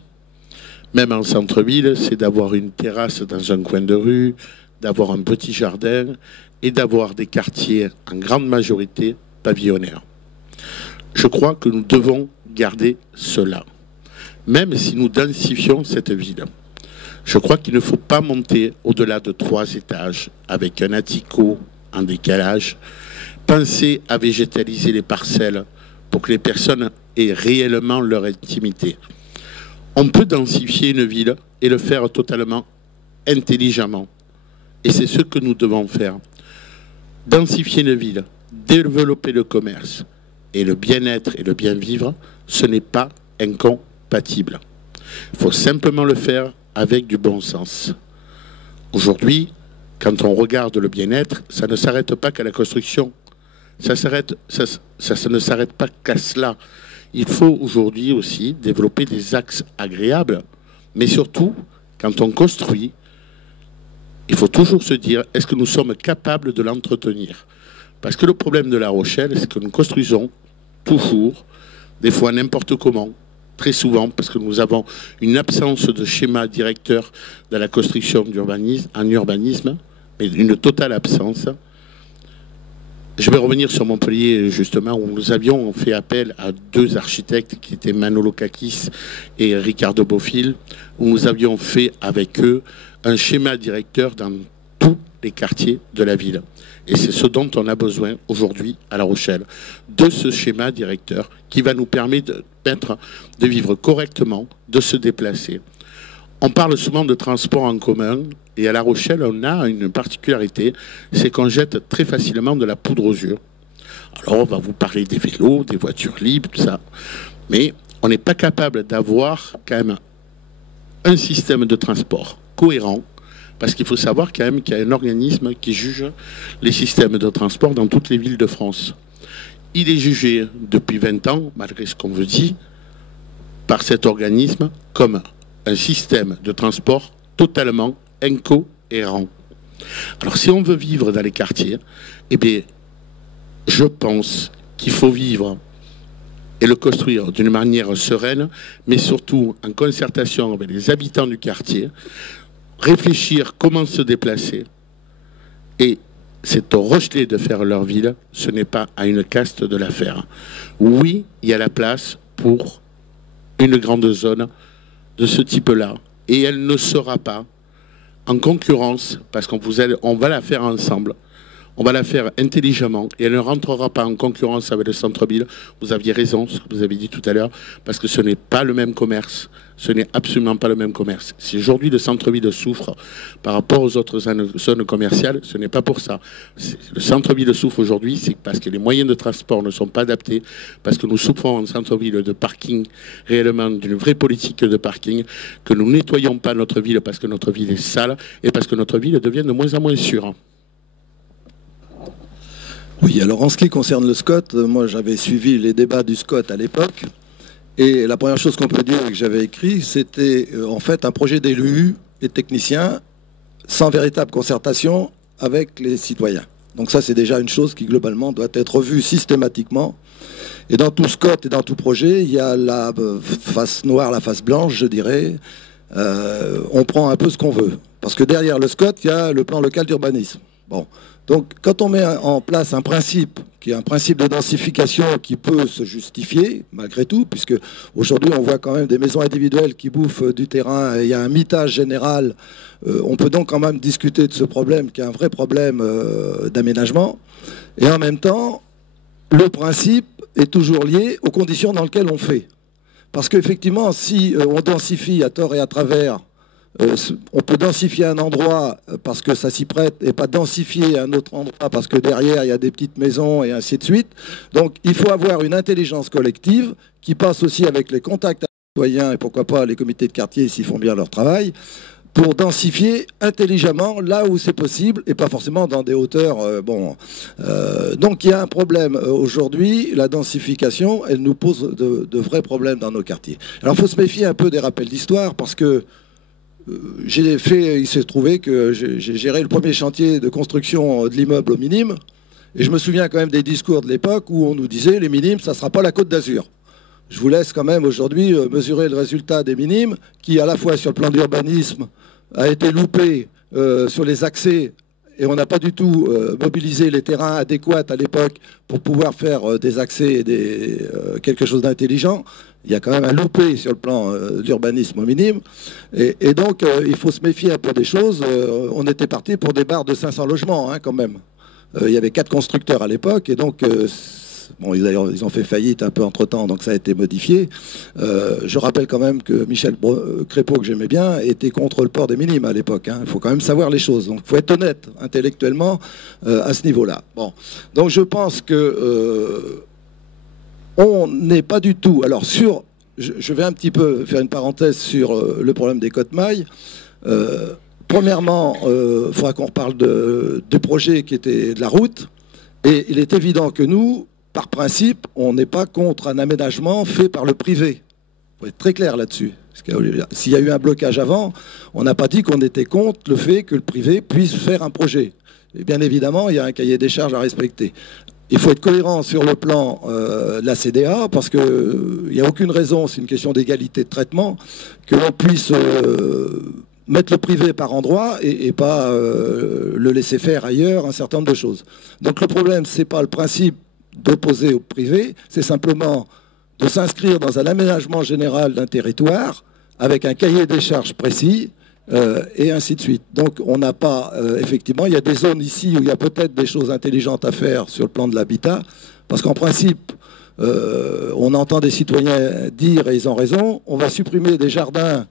même en centre-ville, c'est d'avoir une terrasse dans un coin de rue, d'avoir un petit jardin et d'avoir des quartiers en grande majorité pavillonnaires. Je crois que nous devons garder cela, même si nous densifions cette ville. Je crois qu'il ne faut pas monter au-delà de 3 étages avec un attico en décalage. Pensez à végétaliser les parcelles pour que les personnes aient réellement leur intimité. On peut densifier une ville et le faire totalement intelligemment. Et c'est ce que nous devons faire. Densifier une ville, développer le commerce et le bien-être et le bien-vivre, ce n'est pas incompatible. Il faut simplement le faire avec du bon sens. Aujourd'hui, quand on regarde le bien-être, ça ne s'arrête pas qu'à la construction. Ça ne s'arrête pas qu'à cela. Il faut aujourd'hui aussi développer des axes agréables, mais surtout, quand on construit, il faut toujours se dire, est-ce que nous sommes capables de l'entretenir? Parce que le problème de La Rochelle, c'est que nous construisons toujours, des fois n'importe comment, très souvent, parce que nous avons une absence de schéma directeur dans la construction en urbanisme, mais une totale absence. Je vais revenir sur Montpellier, justement, où nous avions fait appel à 2 architectes qui étaient Manolo Kakis et Ricardo Bofill, où nous avions fait avec eux un schéma directeur dans tous les quartiers de la ville. Et c'est ce dont on a besoin aujourd'hui à La Rochelle, de ce schéma directeur qui va nous permettre de vivre correctement, de se déplacer. On parle souvent de transport en commun, et à La Rochelle, on a une particularité, c'est qu'on jette très facilement de la poudre aux yeux. Alors, on va vous parler des vélos, des voitures libres, tout ça. Mais on n'est pas capable d'avoir quand même un système de transport cohérent, parce qu'il faut savoir quand même qu'il y a un organisme qui juge les systèmes de transport dans toutes les villes de France. il est jugé depuis 20 ans, malgré ce qu'on vous dit, par cet organisme comme un système de transport totalement incohérent. Alors si on veut vivre dans les quartiers, eh bien, je pense qu'il faut vivre et le construire d'une manière sereine, mais surtout en concertation avec les habitants du quartier, réfléchir comment se déplacer. Et c'est au Rochelais de faire leur ville, ce n'est pas à une caste de la faire. Oui, il y a la place pour une grande zone de ce type-là, et elle ne sera pas en concurrence, parce qu'on va la faire ensemble, on va la faire intelligemment, et elle ne rentrera pas en concurrence avec le centre-ville. Vous aviez raison, ce que vous avez dit tout à l'heure, parce que ce n'est pas le même commerce, ce n'est absolument pas le même commerce. Si aujourd'hui le centre-ville souffre par rapport aux autres zones commerciales, ce n'est pas pour ça. Le centre-ville souffre aujourd'hui, c'est parce que les moyens de transport ne sont pas adaptés, parce que nous souffrons en centre-ville de parking, réellement d'une vraie politique de parking, que nous nettoyons pas notre ville parce que notre ville est sale, et parce que notre ville devient de moins en moins sûre. Oui, alors en ce qui concerne le SCOT, moi j'avais suivi les débats du SCOT à l'époque, et la première chose qu'on peut dire que j'avais écrit, c'était en fait un projet d'élus et de techniciens sans véritable concertation avec les citoyens. Donc ça c'est déjà une chose qui globalement doit être revue systématiquement. Et dans tout SCOT et dans tout projet, il y a la face noire, la face blanche, je dirais. On prend un peu ce qu'on veut. Parce que derrière le SCOT, il y a le plan local d'urbanisme. Bon. Donc, quand on met en place un principe, qui est un principe de densification qui peut se justifier, malgré tout, puisque aujourd'hui, on voit quand même des maisons individuelles qui bouffent du terrain, et il y a un mitage général, on peut donc quand même discuter de ce problème, qui est un vrai problème d'aménagement. Et en même temps, le principe est toujours lié aux conditions dans lesquelles on fait. Parce qu'effectivement, si on densifie à tort et à travers, on peut densifier un endroit parce que ça s'y prête et pas densifier un autre endroit parce que derrière il y a des petites maisons et ainsi de suite. Donc il faut avoir une intelligence collective qui passe aussi avec les contacts citoyens et pourquoi pas les comités de quartier s'ils font bien leur travail pour densifier intelligemment là où c'est possible et pas forcément dans des hauteurs donc il y a un problème aujourd'hui, la densification elle nous pose de vrais problèmes dans nos quartiers. Alors il faut se méfier un peu des rappels d'histoire parce que il s'est trouvé que j'ai géré le premier chantier de construction de l'immeuble aux Minimes, et je me souviens quand même des discours de l'époque où on nous disait les Minimes, ça ne sera pas la Côte d'Azur. Je vous laisse quand même aujourd'hui mesurer le résultat des Minimes, qui à la fois sur le plan d'urbanisme a été loupé sur les accès, et on n'a pas du tout mobilisé les terrains adéquats à l'époque pour pouvoir faire des accès et quelque chose d'intelligent. Il y a quand même un loupé sur le plan de l'urbanisme au minimum. Et donc, il faut se méfier un peu des choses. On était parti pour des barres de 500 logements, hein, quand même. Il y avait 4 constructeurs à l'époque. Et donc, bon, ils ont fait faillite un peu entre-temps, donc ça a été modifié. Je rappelle quand même que Michel Crépeau, que j'aimais bien, était contre le port des minimes à l'époque. Hein. Il faut quand même savoir les choses. Donc, il faut être honnête intellectuellement à ce niveau-là. Bon. Donc, je pense que... on n'est pas du tout... Alors, je vais un petit peu faire une parenthèse sur le problème des côtes-mailles. Premièrement, il faudra qu'on reparle de projets qui étaient de la route. Et il est évident que nous, par principe, on n'est pas contre un aménagement fait par le privé. Il faut être très clair là-dessus. S'il y a eu un blocage avant, on n'a pas dit qu'on était contre le fait que le privé puisse faire un projet. Et bien évidemment, il y a un cahier des charges à respecter. Il faut être cohérent sur le plan de la CDA parce qu'il n'y a aucune raison, c'est une question d'égalité de traitement, que l'on puisse mettre le privé par endroit et pas le laisser faire ailleurs un certain nombre de choses. Donc le problème, ce n'est pas le principe d'opposer au privé, c'est simplement de s'inscrire dans un aménagement général d'un territoire avec un cahier des charges précis et ainsi de suite. Donc on n'a pas, effectivement, il y a des zones ici où il y a peut-être des choses intelligentes à faire sur le plan de l'habitat, parce qu'en principe, on entend des citoyens dire, et ils ont raison, on va supprimer des jardins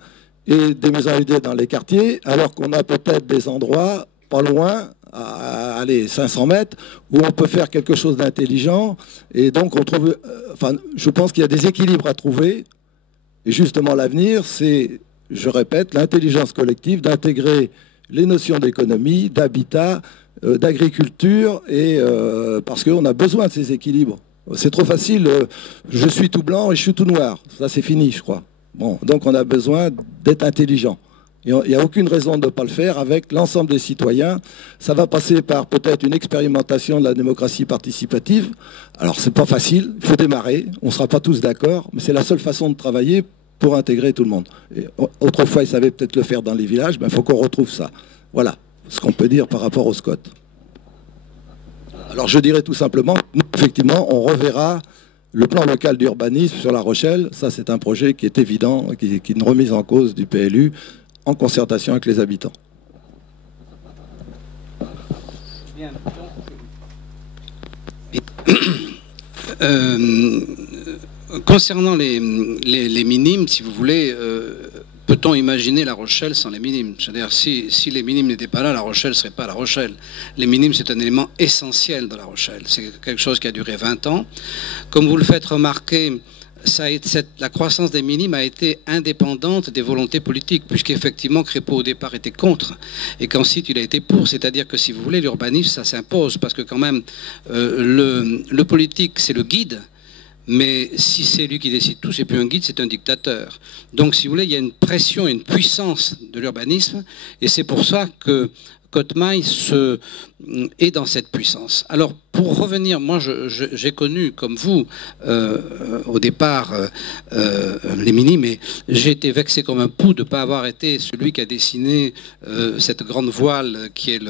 et des maisons individuelles dans les quartiers, alors qu'on a peut-être des endroits pas loin, à aller 500 mètres, où on peut faire quelque chose d'intelligent, et donc on trouve, je pense qu'il y a des équilibres à trouver, et justement l'avenir, c'est, je répète, l'intelligence collective, d'intégrer les notions d'économie, d'habitat, d'agriculture, et parce qu'on a besoin de ces équilibres C'est trop facile, je suis tout blanc et je suis tout noir. Ça, c'est fini, je crois. Bon, donc on a besoin d'être intelligent. Il n'y a aucune raison de ne pas le faire avec l'ensemble des citoyens. Ça va passer par peut-être une expérimentation de la démocratie participative. Alors, c'est pas facile, il faut démarrer. On ne sera pas tous d'accord, mais c'est la seule façon de travailler pour intégrer tout le monde. Et autrefois, ils savaient peut-être le faire dans les villages, mais il faut qu'on retrouve ça. Voilà ce qu'on peut dire par rapport au SCOT. Alors, je dirais tout simplement, nous, effectivement, on reverra le plan local d'urbanisme sur La Rochelle. Ça, c'est un projet qui est évident, qui est une remise en cause du PLU, en concertation avec les habitants. Bien. Concernant les minimes, si vous voulez, peut-on imaginer La Rochelle sans les minimes? C'est-à-dire, si les minimes n'étaient pas là, La Rochelle ne serait pas La Rochelle. Les minimes, c'est un élément essentiel de La Rochelle. C'est quelque chose qui a duré 20 ans. Comme vous le faites remarquer, la croissance des minimes a été indépendante des volontés politiques, puisqu'effectivement Crépeau au départ était contre, et qu'ensuite il a été pour. C'est-à-dire que si vous voulez, l'urbanisme, ça s'impose, parce que quand même, le politique, c'est le guide, mais si c'est lui qui décide tout, c'est plus un guide, c'est un dictateur. Donc si vous voulez, il y a une pression, une puissance de l'urbanisme, et c'est pour ça que Cottemaille est dans cette puissance. Alors, pour revenir, moi, j'ai connu, comme vous, au départ, les minimes, mais j'ai été vexé comme un pou de ne pas avoir été celui qui a dessiné cette grande voile qui est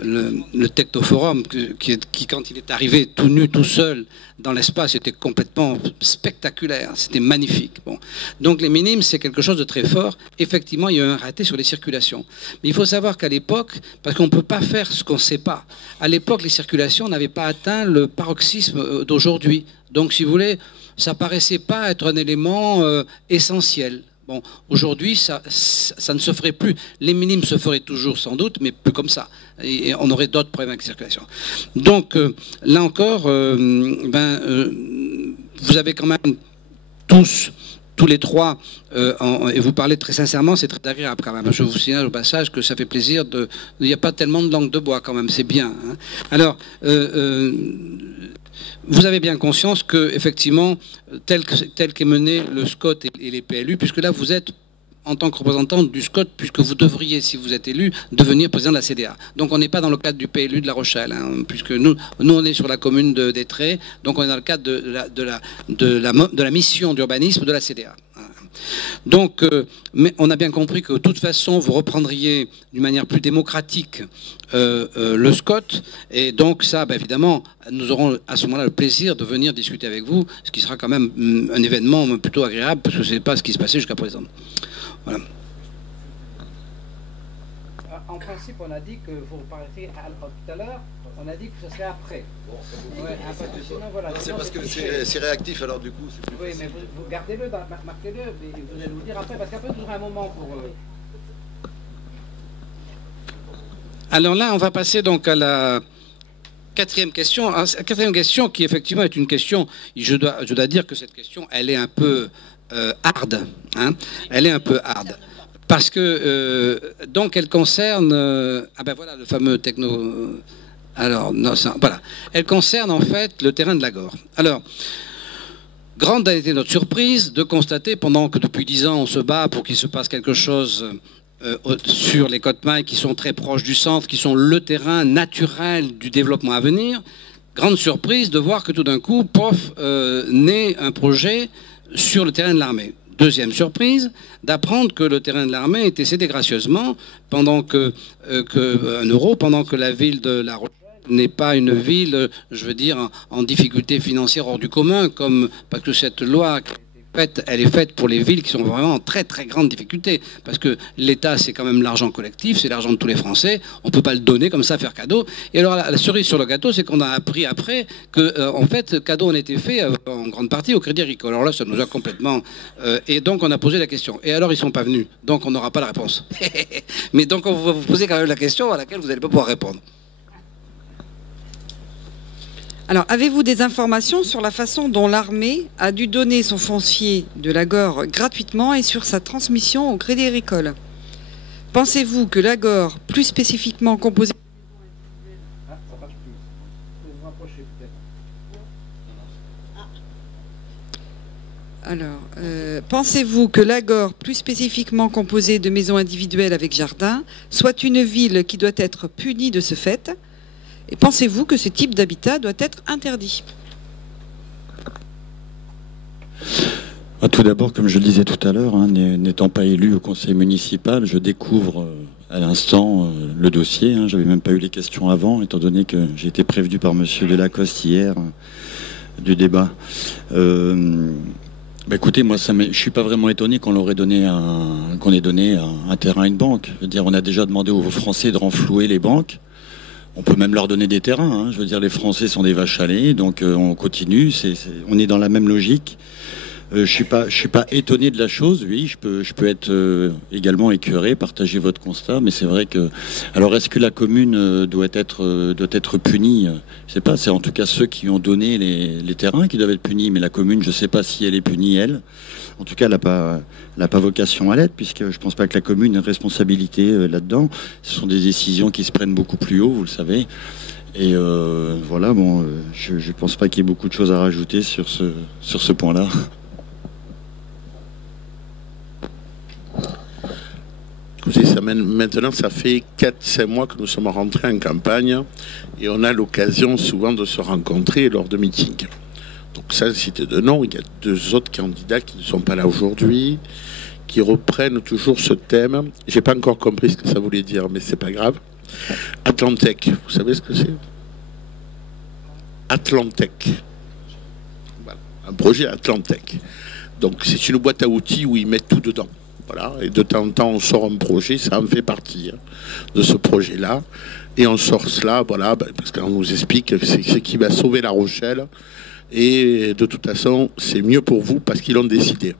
le Technoforum, qui, quand il est arrivé tout nu, tout seul, dans l'espace, était complètement spectaculaire. C'était magnifique. Bon. Donc, les minimes, c'est quelque chose de très fort. Effectivement, il y a eu un raté sur les circulations. Mais il faut savoir qu'à l'époque, parce qu'on ne peut pas faire ce qu'on ne sait pas, à l'époque, les circulations n'avaient pas atteint le paroxysme d'aujourd'hui. Donc, si vous voulez, ça paraissait pas être un élément essentiel. Bon, aujourd'hui, ça ne se ferait plus. Les minimes se feraient toujours sans doute, mais plus comme ça. Et on aurait d'autres problèmes avec la circulation. Donc, là encore, vous avez quand même tous les trois, et vous parlez très sincèrement, c'est très agréable quand même. Je vous signale au passage que ça fait plaisir il n'y a pas tellement de langue de bois quand même, c'est bien. Hein. Alors, vous avez bien conscience que, effectivement, tel qu'est mené le SCOT et les PLU, puisque là vous êtes en tant que représentant du SCOT, puisque vous devriez, si vous êtes élu, devenir président de la CDA. Donc on n'est pas dans le cadre du PLU de La Rochelle, hein, puisque nous on est sur la commune d'Étré, donc on est dans le cadre de la mission d'urbanisme de la CDA. Donc, mais on a bien compris que de toute façon, vous reprendriez d'une manière plus démocratique le SCOT, et donc ça, évidemment, nous aurons à ce moment-là le plaisir de venir discuter avec vous, ce qui sera quand même un événement plutôt agréable, parce que ce n'est pas ce qui se passait jusqu'à présent. Voilà. En principe, on a dit que vous reparlez tout à l'heure, on a dit que ce serait après. C'est parce que c'est réactif, alors du coup, c'est plus facile. Oui, mais vous gardez-le, marquez-le, mais vous allez nous dire après, parce qu'après, vous aurez un moment pour... Alors là, on va passer donc à la quatrième question. La quatrième question qui, effectivement, est une question... Je dois dire que cette question, elle est un peu hard. Hein, elle est un peu hard. Parce que, donc, elle concerne... voilà, le fameux techno... Alors, non, voilà. Elle concerne, en fait, le terrain de la Gore. Alors, grande a été notre surprise de constater, pendant que depuis 10 ans, on se bat pour qu'il se passe quelque chose sur les Cottemailles, qui sont très proches du centre, qui sont le terrain naturel du développement à venir, grande surprise de voir que tout d'un coup, naît un projet sur le terrain de l'armée. Deuxième surprise, d'apprendre que le terrain de l'armée était cédé gracieusement pendant que la ville de La Rochelle n'est pas une ville, je veux dire, en difficulté financière hors du commun, parce que cette loi, elle est faite pour les villes qui sont vraiment en très très grande difficulté, parce que l'État, c'est quand même l'argent collectif, c'est l'argent de tous les Français, on ne peut pas le donner comme ça, faire cadeau. Et alors la cerise sur le gâteau, c'est qu'on a appris après que, en fait, cadeau en était fait en grande partie au Crédit Agricole. Alors là, ça nous a complètement... et donc on a posé la question. Et alors ils ne sont pas venus, donc on n'aura pas la réponse. Mais donc on va vous poser quand même la question à laquelle vous n'allez pas pouvoir répondre. Alors, avez-vous des informations sur la façon dont l'armée a dû donner son foncier de la Gore gratuitement et sur sa transmission au Crédit Agricole? Pensez-vous que la Gore, plus spécifiquement composée... Alors, pensez-vous que l'Agore, plus spécifiquement composée de maisons individuelles avec jardin, soit une ville qui doit être punie de ce fait? Et pensez-vous que ce type d'habitat doit être interdit? Tout d'abord, comme je le disais tout à l'heure, n'étant pas élu au conseil municipal, je découvre à l'instant le dossier. Je n'avais même pas eu les questions avant, étant donné que j'ai été prévenu par monsieur Delacoste hier du débat. Écoutez, moi, je ne suis pas vraiment étonné qu'on ait donné un terrain à une banque. Je veux dire, on a déjà demandé aux Français de renflouer les banques. On peut même leur donner des terrains. Je veux dire, les Français sont des vaches à lait, donc on continue. On est dans la même logique. Je suis pas étonné de la chose. Oui, je peux être également écœuré, partager votre constat, mais c'est vrai que. Alors, est-ce que la commune doit être punie? Je sais pas. C'est en tout cas ceux qui ont donné les terrains qui doivent être punis, mais la commune, je sais pas si elle est punie elle. En tout cas, elle n'a pas vocation à l'être, puisque je pense pas que la commune ait une responsabilité là-dedans. Ce sont des décisions qui se prennent beaucoup plus haut, vous le savez. Et voilà. Bon, je pense pas qu'il y ait beaucoup de choses à rajouter sur ce point-là. Maintenant, ça fait 4-5 mois que nous sommes rentrés en campagne et on a l'occasion souvent de se rencontrer lors de meetings. Donc, sans citer de nom, il y a 2 autres candidats qui ne sont pas là aujourd'hui, qui reprennent toujours ce thème. J'ai pas encore compris ce que ça voulait dire, mais c'est pas grave. Atlantec, vous savez ce que c'est? Atlantec. Voilà, un projet Atlantec. Donc, c'est une boîte à outils où ils mettent tout dedans. Voilà, et de temps en temps, on sort un projet, ça en fait partie de ce projet-là. Et on sort cela, voilà, parce qu'on nous explique que c'est ce qui va sauver La Rochelle. Et de toute façon, c'est mieux pour vous parce qu'ils l'ont décidé.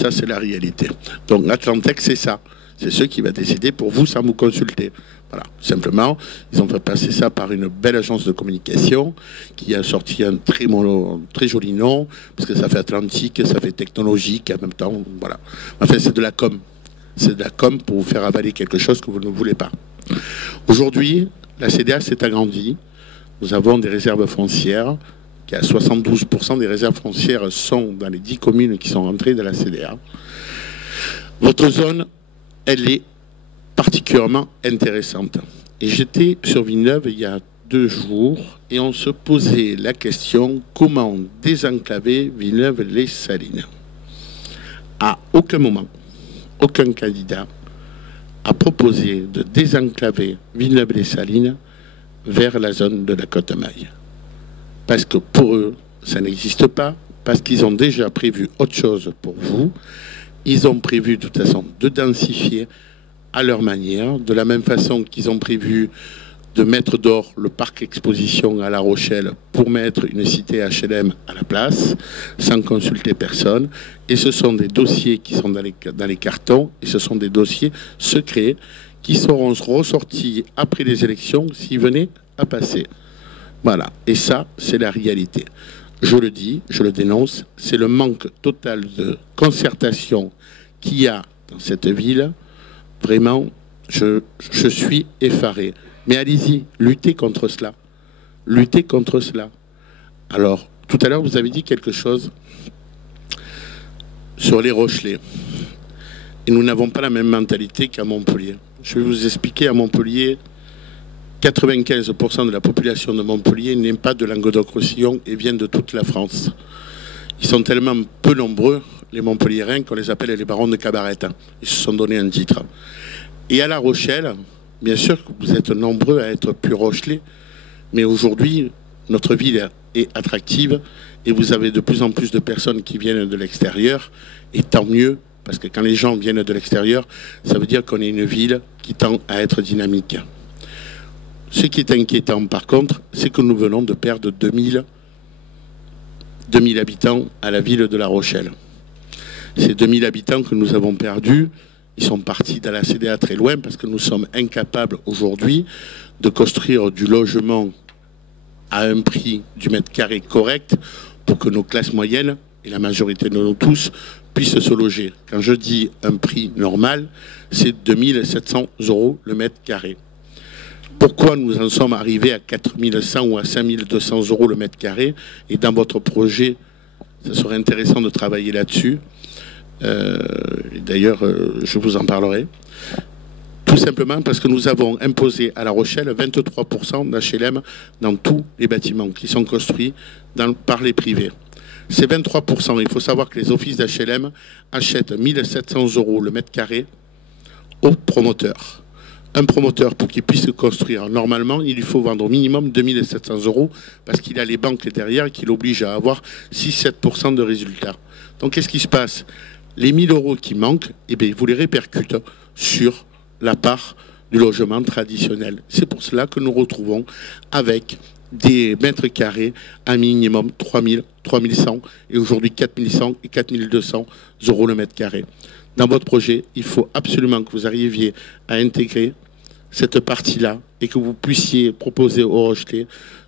Ça, c'est la réalité. Donc, Atlantec, c'est ça. C'est ceux qui vont décider pour vous sans vous consulter. Voilà, simplement, ils ont fait passer ça par une belle agence de communication qui a sorti un très joli nom, parce que ça fait Atlantique, ça fait technologique en même temps. Voilà. Enfin, c'est de la com. C'est de la com pour vous faire avaler quelque chose que vous ne voulez pas. Aujourd'hui, la CDA s'est agrandie. Nous avons des réserves foncières, qui à 72% des réserves foncières sont dans les 10 communes qui sont rentrées dans la CDA. Votre zone, elle est particulièrement intéressante. Et j'étais sur Villeneuve il y a 2 jours et on se posait la question comment désenclaver Villeneuve-les-Salines. À aucun moment, aucun candidat a proposé de désenclaver Villeneuve-les-Salines vers la zone de la Côte-Maille. Parce que pour eux, ça n'existe pas, parce qu'ils ont déjà prévu autre chose pour vous. Ils ont prévu de toute façon de densifier à leur manière, de la même façon qu'ils ont prévu de mettre dehors le parc exposition à La Rochelle pour mettre une cité HLM à la place, sans consulter personne. Et ce sont des dossiers qui sont dans les cartons, et ce sont des dossiers secrets qui seront ressortis après les élections s'ils venaient à passer. Voilà, et ça, c'est la réalité. Je le dis, je le dénonce, c'est le manque total de concertation qu'il y a dans cette ville. Vraiment, je suis effaré. Mais allez-y, luttez contre cela. Luttez contre cela. Alors, tout à l'heure, vous avez dit quelque chose sur les Rochelais. Et nous n'avons pas la même mentalité qu'à Montpellier. Je vais vous expliquer, à Montpellier, 95% de la population de Montpellier n'est pas de Languedoc-Roussillon et vient de toute la France. Ils sont tellement peu nombreux, les Montpelliérains, qu'on les appelle les barons de Cabaret. Ils se sont donné un titre. Et à La Rochelle, bien sûr que vous êtes nombreux à être plus rochelais, mais aujourd'hui, notre ville est attractive et vous avez de plus en plus de personnes qui viennent de l'extérieur, et tant mieux, parce que quand les gens viennent de l'extérieur, ça veut dire qu'on est une ville qui tend à être dynamique. Ce qui est inquiétant, par contre, c'est que nous venons de perdre 2000 habitants à la ville de La Rochelle. Ces 2000 habitants que nous avons perdus, ils sont partis dans la CDA très loin parce que nous sommes incapables aujourd'hui de construire du logement à un prix du mètre carré correct pour que nos classes moyennes, et la majorité de nous tous, puissent se loger. Quand je dis un prix normal, c'est 2700 € le mètre carré. Pourquoi nous en sommes arrivés à 4100 ou à 5200 € le mètre carré, et dans votre projet, Ça serait intéressant de travailler là-dessus. D'ailleurs, je vous en parlerai. Tout simplement parce que nous avons imposé à La Rochelle 23% d'HLM dans tous les bâtiments qui sont construits par les privés. Ces 23%, il faut savoir que les offices d'HLM achètent 1 700 € le mètre carré aux promoteurs. Un promoteur, pour qu'il puisse construire normalement, il lui faut vendre au minimum 2 700 € parce qu'il a les banques derrière qui l'obligent à avoir 6-7% de résultats. Donc qu'est-ce qui se passe? Les 1 000 € qui manquent, eh bien, vous les répercutez sur la part du logement traditionnel. C'est pour cela que nous retrouvons avec des mètres carrés à minimum 3 000, 3 100 et aujourd'hui 4 100 et 4 200 € le mètre carré. Dans votre projet, il faut absolument que vous arriviez à intégrer cette partie-là et que vous puissiez proposer aux Rochelais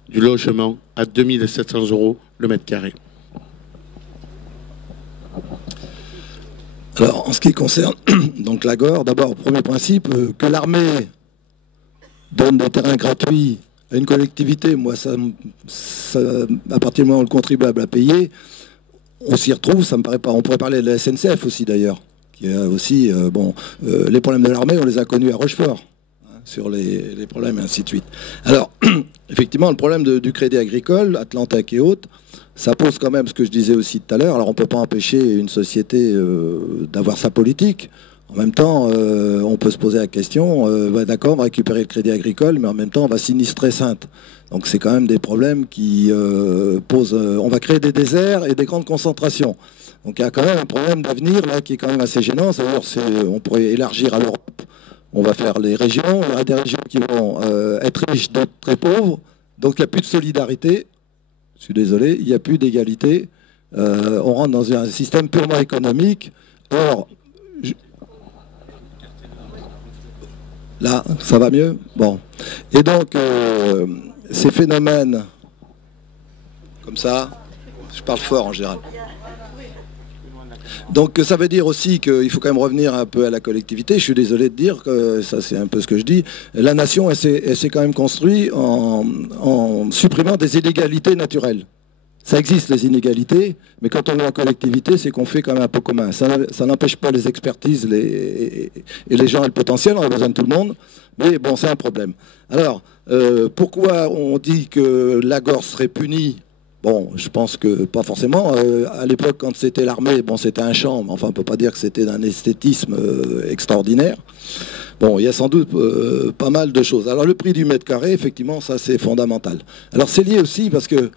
du logement à 2 700 € le mètre carré. Alors, en ce qui concerne donc l'Agor, d'abord, premier principe, que l'armée donne des terrains gratuits à une collectivité, moi, ça, à partir du moment où le contribuable a payé, on s'y retrouve, ça me paraît pas. On pourrait parler de la SNCF aussi, d'ailleurs, qui a aussi, les problèmes de l'armée, on les a connus à Rochefort, hein, sur les problèmes et ainsi de suite. Alors, effectivement, le problème du crédit agricole, Atlantic et autres, ça pose quand même ce que je disais aussi tout à l'heure. Alors on ne peut pas empêcher une société d'avoir sa politique. En même temps, on peut se poser la question, d'accord, on va récupérer le crédit agricole, mais en même temps, on va sinistrer Saintes. Donc c'est quand même des problèmes qui posent... on va créer des déserts et des grandes concentrations. Donc il y a quand même un problème d'avenir là qui est quand même assez gênant. C'est-à-dire, on pourrait élargir à l'Europe. On va faire les régions. Il y aura des régions qui vont être riches, d'autres très pauvres. Donc il n'y a plus de solidarité. Je suis désolé, il n'y a plus d'égalité. On rentre dans un système purement économique. Or, là, ça va mieux? Bon. Et donc, ces phénomènes, comme ça, je parle fort en général. Donc ça veut dire aussi qu'il faut quand même revenir un peu à la collectivité. Je suis désolé de dire que ça c'est un peu ce que je dis. La nation, elle s'est quand même construite en supprimant des inégalités naturelles. Ça existe les inégalités, mais quand on est en collectivité, c'est qu'on fait quand même un peu commun. Ça n'empêche pas les expertises et les gens et le potentiel, on a besoin de tout le monde, mais bon, c'est un problème. Alors, pourquoi on dit que l'Agor serait puni? Bon, je pense que pas forcément. À l'époque, quand c'était l'armée, bon, c'était un champ, mais enfin, on ne peut pas dire que c'était d'un esthétisme extraordinaire. Bon, il y a sans doute pas mal de choses. Alors, le prix du mètre carré, effectivement, ça, c'est fondamental. Alors, c'est lié aussi parce que,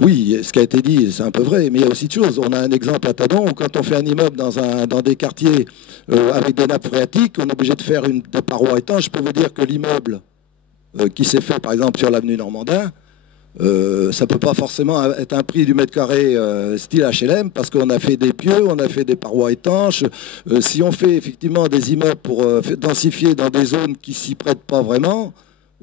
oui, ce qui a été dit, c'est un peu vrai, mais il y a aussi de choses. On a un exemple à Tadon où quand on fait un immeuble dans des quartiers avec des nappes phréatiques, on est obligé de faire des parois étanches. Je peux vous dire que l'immeuble qui s'est fait, par exemple, sur l'avenue Normandin, ça ne peut pas forcément être un prix du mètre carré style HLM parce qu'on a fait des pieux, on a fait des parois étanches. Si on fait effectivement des immeubles pour densifier dans des zones qui s'y prêtent pas vraiment,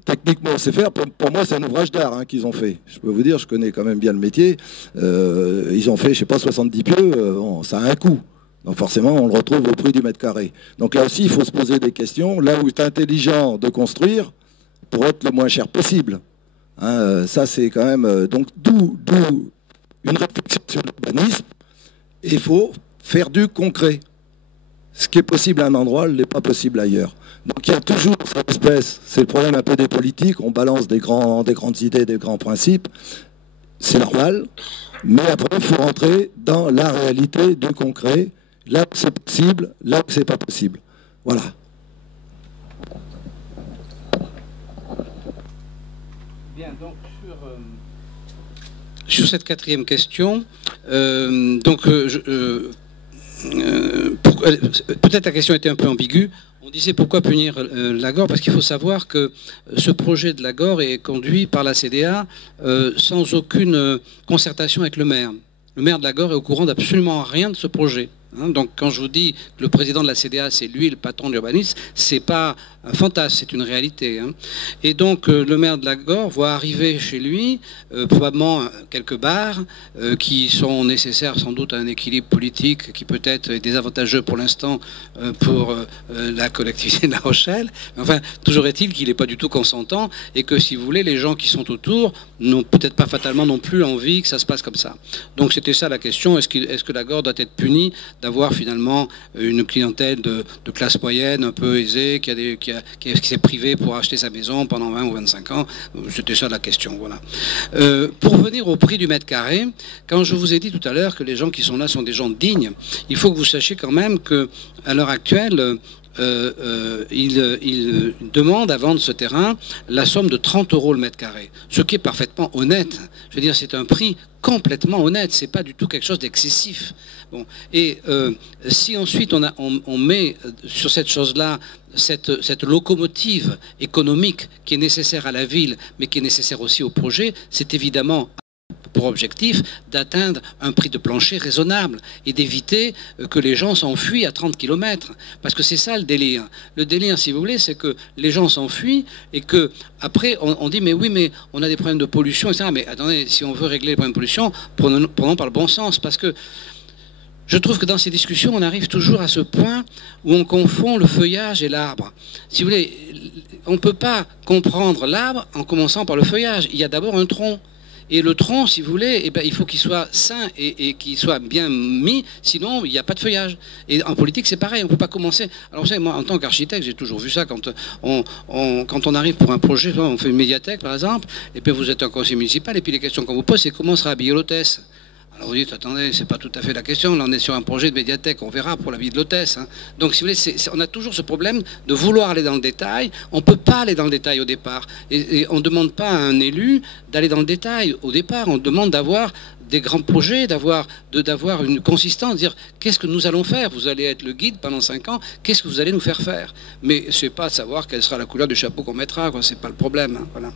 techniquement on sait faire. Pour moi c'est un ouvrage d'art hein, qu'ils ont fait. Je peux vous dire, je connais quand même bien le métier. Ils ont fait, je sais pas, 70 pieux, bon, ça a un coût. Donc forcément on le retrouve au prix du mètre carré. Donc là aussi il faut se poser des questions. Là où c'est intelligent de construire pour être le moins cher possible. Hein, ça c'est quand même donc d'où une réflexion sur l'urbanisme. Il faut faire du concret. Ce qui est possible à un endroit n'est pas possible ailleurs. Donc il y a toujours cette espèce, c'est le problème un peu des politiques, on balance des grandes idées, des grands principes, c'est normal, mais après il faut rentrer dans la réalité du concret, là où c'est possible, là où c'est pas possible. Voilà. Bien, donc sur cette quatrième question, peut-être la question était un peu ambiguë. On disait pourquoi punir l'Agor? Parce qu'il faut savoir que ce projet de l'Agor est conduit par la CDA sans aucune concertation avec le maire. Le maire de l'Agor est au courant d'absolument rien de ce projet. Hein. Donc quand je vous dis que le président de la CDA, c'est lui le patron de l'urbanisme, c'est pas un fantasme, c'est une réalité. Hein. Et donc le maire de Lagor voit arriver chez lui probablement quelques bars qui sont nécessaires sans doute à un équilibre politique qui peut-être est désavantageux pour l'instant pour la collectivité de La Rochelle. Enfin, toujours est-il qu'il n'est pas du tout consentant et que si vous voulez, les gens qui sont autour n'ont peut-être pas fatalement non plus envie que ça se passe comme ça. Donc c'était ça la question, est-ce que Lagor doit être puni d'avoir finalement une clientèle de classe moyenne un peu aisée qui s'est privée pour acheter sa maison pendant 20 ou 25 ans. C'était ça la question, voilà. Pour revenir au prix du mètre carré, quand je vous ai dit tout à l'heure que les gens qui sont là sont des gens dignes, il faut que vous sachiez quand même qu'à l'heure actuelle, il demande à vendre ce terrain la somme de 30 € le mètre carré, ce qui est parfaitement honnête. Je veux dire, c'est un prix complètement honnête, c'est pas du tout quelque chose d'excessif. Bon. Et si ensuite on met sur cette chose-là cette locomotive économique qui est nécessaire à la ville, mais qui est nécessaire aussi au projet, c'est évidemment pour objectif d'atteindre un prix de plancher raisonnable et d'éviter que les gens s'enfuient à 30 km. Parce que c'est ça le délire. Le délire, si vous voulez, c'est que les gens s'enfuient et que après on dit mais oui, mais on a des problèmes de pollution, etc. Mais attendez, si on veut régler les problèmes de pollution, prenons par le bon sens. Parce que je trouve que dans ces discussions, on arrive toujours à ce point où on confond le feuillage et l'arbre. Si vous voulez, on ne peut pas comprendre l'arbre en commençant par le feuillage. Il y a d'abord un tronc. Et le tronc, si vous voulez, eh ben, il faut qu'il soit sain et qu'il soit bien mis, sinon il n'y a pas de feuillage. Et en politique, c'est pareil, on ne peut pas commencer. Alors vous savez, moi, en tant qu'architecte, j'ai toujours vu ça quand on arrive pour un projet, on fait une médiathèque, par exemple, et puis vous êtes un conseiller municipal, et puis les questions qu'on vous pose, c'est comment sera habillée l'hôtesse. Alors vous dites, attendez, c'est pas tout à fait la question, là on est sur un projet de médiathèque, on verra pour la vie de l'hôtesse. Hein. Donc si vous voulez, on a toujours ce problème de vouloir aller dans le détail, on ne peut pas aller dans le détail au départ. Et on ne demande pas à un élu d'aller dans le détail au départ, on demande d'avoir des grands projets, d'avoir une consistance, de dire qu'est-ce que nous allons faire, vous allez être le guide pendant 5 ans, qu'est-ce que vous allez nous faire faire. Mais c'est pas de savoir quelle sera la couleur du chapeau qu'on mettra, c'est pas le problème. Hein, voilà.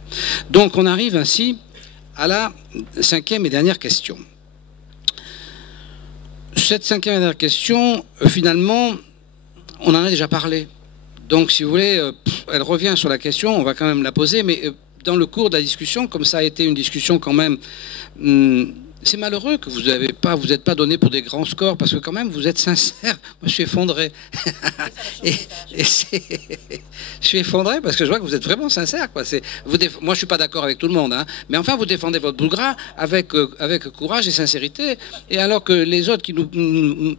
Donc on arrive ainsi à la 5e et dernière question. Cette 5e et dernière question, finalement, on en a déjà parlé. Donc, si vous voulez, elle revient sur la question, on va quand même la poser, mais dans le cours de la discussion, comme ça a été une discussion quand même... c'est malheureux que vous n'êtes pas donné pour des grands scores, parce que quand même, vous êtes sincère. Moi, je suis effondré. Je suis effondré parce que je vois que vous êtes vraiment sincère. Quoi. Moi, je ne suis pas d'accord avec tout le monde, hein, mais enfin, vous défendez votre bout de gras avec courage et sincérité. Et alors que les autres qui nous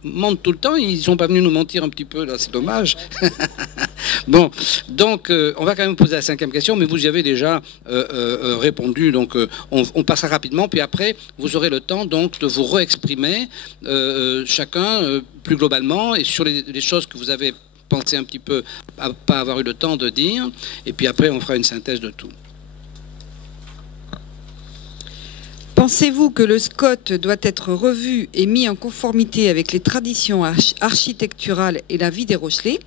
mentent tout le temps, ils ne sont pas venus nous mentir un petit peu. Là, c'est dommage. Bon, donc, on va quand même poser la 5e question, mais vous y avez déjà répondu. Donc, on passera rapidement, puis après, vous aurez le temps donc de vous réexprimer chacun plus globalement et sur les choses que vous avez pensé un petit peu à pas avoir eu le temps de dire, et puis après on fera une synthèse de tout. Pensez-vous que le SCOT doit être revu et mis en conformité avec les traditions architecturales et la vie des Rochelais,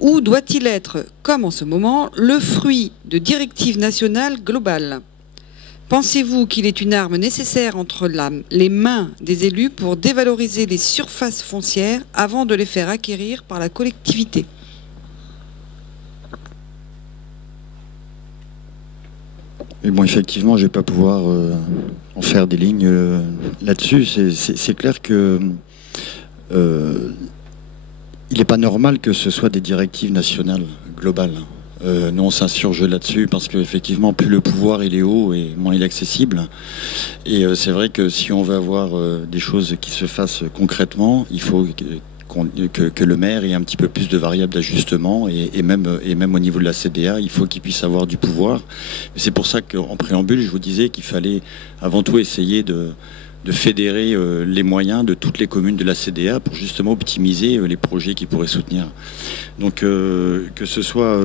ou doit-il être, comme en ce moment, le fruit de directives nationales globales ? Pensez-vous qu'il est une arme nécessaire entre les mains des élus pour dévaloriser les surfaces foncières avant de les faire acquérir par la collectivité ? Et bon, effectivement, je ne vais pas pouvoir en faire des lignes là-dessus. C'est clair que il n'est pas normal que ce soit des directives nationales globales. Nous, on s'insurge là-dessus parce qu'effectivement, plus le pouvoir il est haut et moins il est accessible. Et c'est vrai que si on veut avoir des choses qui se fassent concrètement, il faut que le maire ait un petit peu plus de variables d'ajustement et même au niveau de la CDA, il faut qu'il puisse avoir du pouvoir. C'est pour ça qu'en préambule, je vous disais qu'il fallait avant tout essayer de fédérer les moyens de toutes les communes de la CDA pour justement optimiser les projets qu'ils pourraient soutenir. Donc que ce soit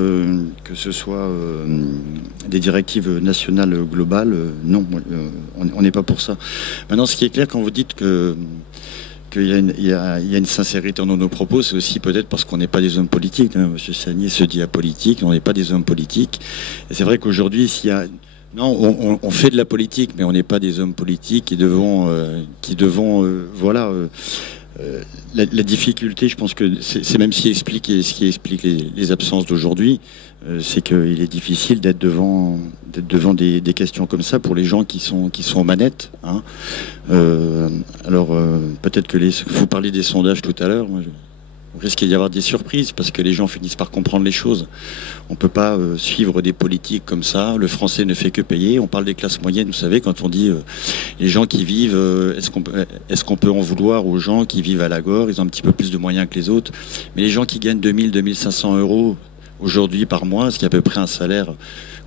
des directives nationales globales, non, on n'est pas pour ça. Maintenant, ce qui est clair quand vous dites qu'il y a une sincérité dans nos propos, c'est aussi peut-être parce qu'on n'est pas des hommes politiques. Monsieur Sagnier se dit apolitique, on n'est pas des hommes politiques. Et c'est vrai qu'aujourd'hui, non, on fait de la politique, mais on n'est pas des hommes politiques qui devons La difficulté, je pense que c'est même ce qui explique les absences d'aujourd'hui, c'est qu'il est difficile d'être devant des questions comme ça pour les gens qui sont aux manettes. Hein. Peut-être que vous parliez des sondages tout à l'heure. Il risque d'y avoir des surprises parce que les gens finissent par comprendre les choses. On ne peut pas suivre des politiques comme ça. Le français ne fait que payer. On parle des classes moyennes, vous savez, quand on dit les gens qui vivent, est-ce qu'on peut en vouloir aux gens qui vivent à Lagore? Ils ont un petit peu plus de moyens que les autres. Mais les gens qui gagnent 2000, 2500 euros aujourd'hui par mois, ce qui est à peu près un salaire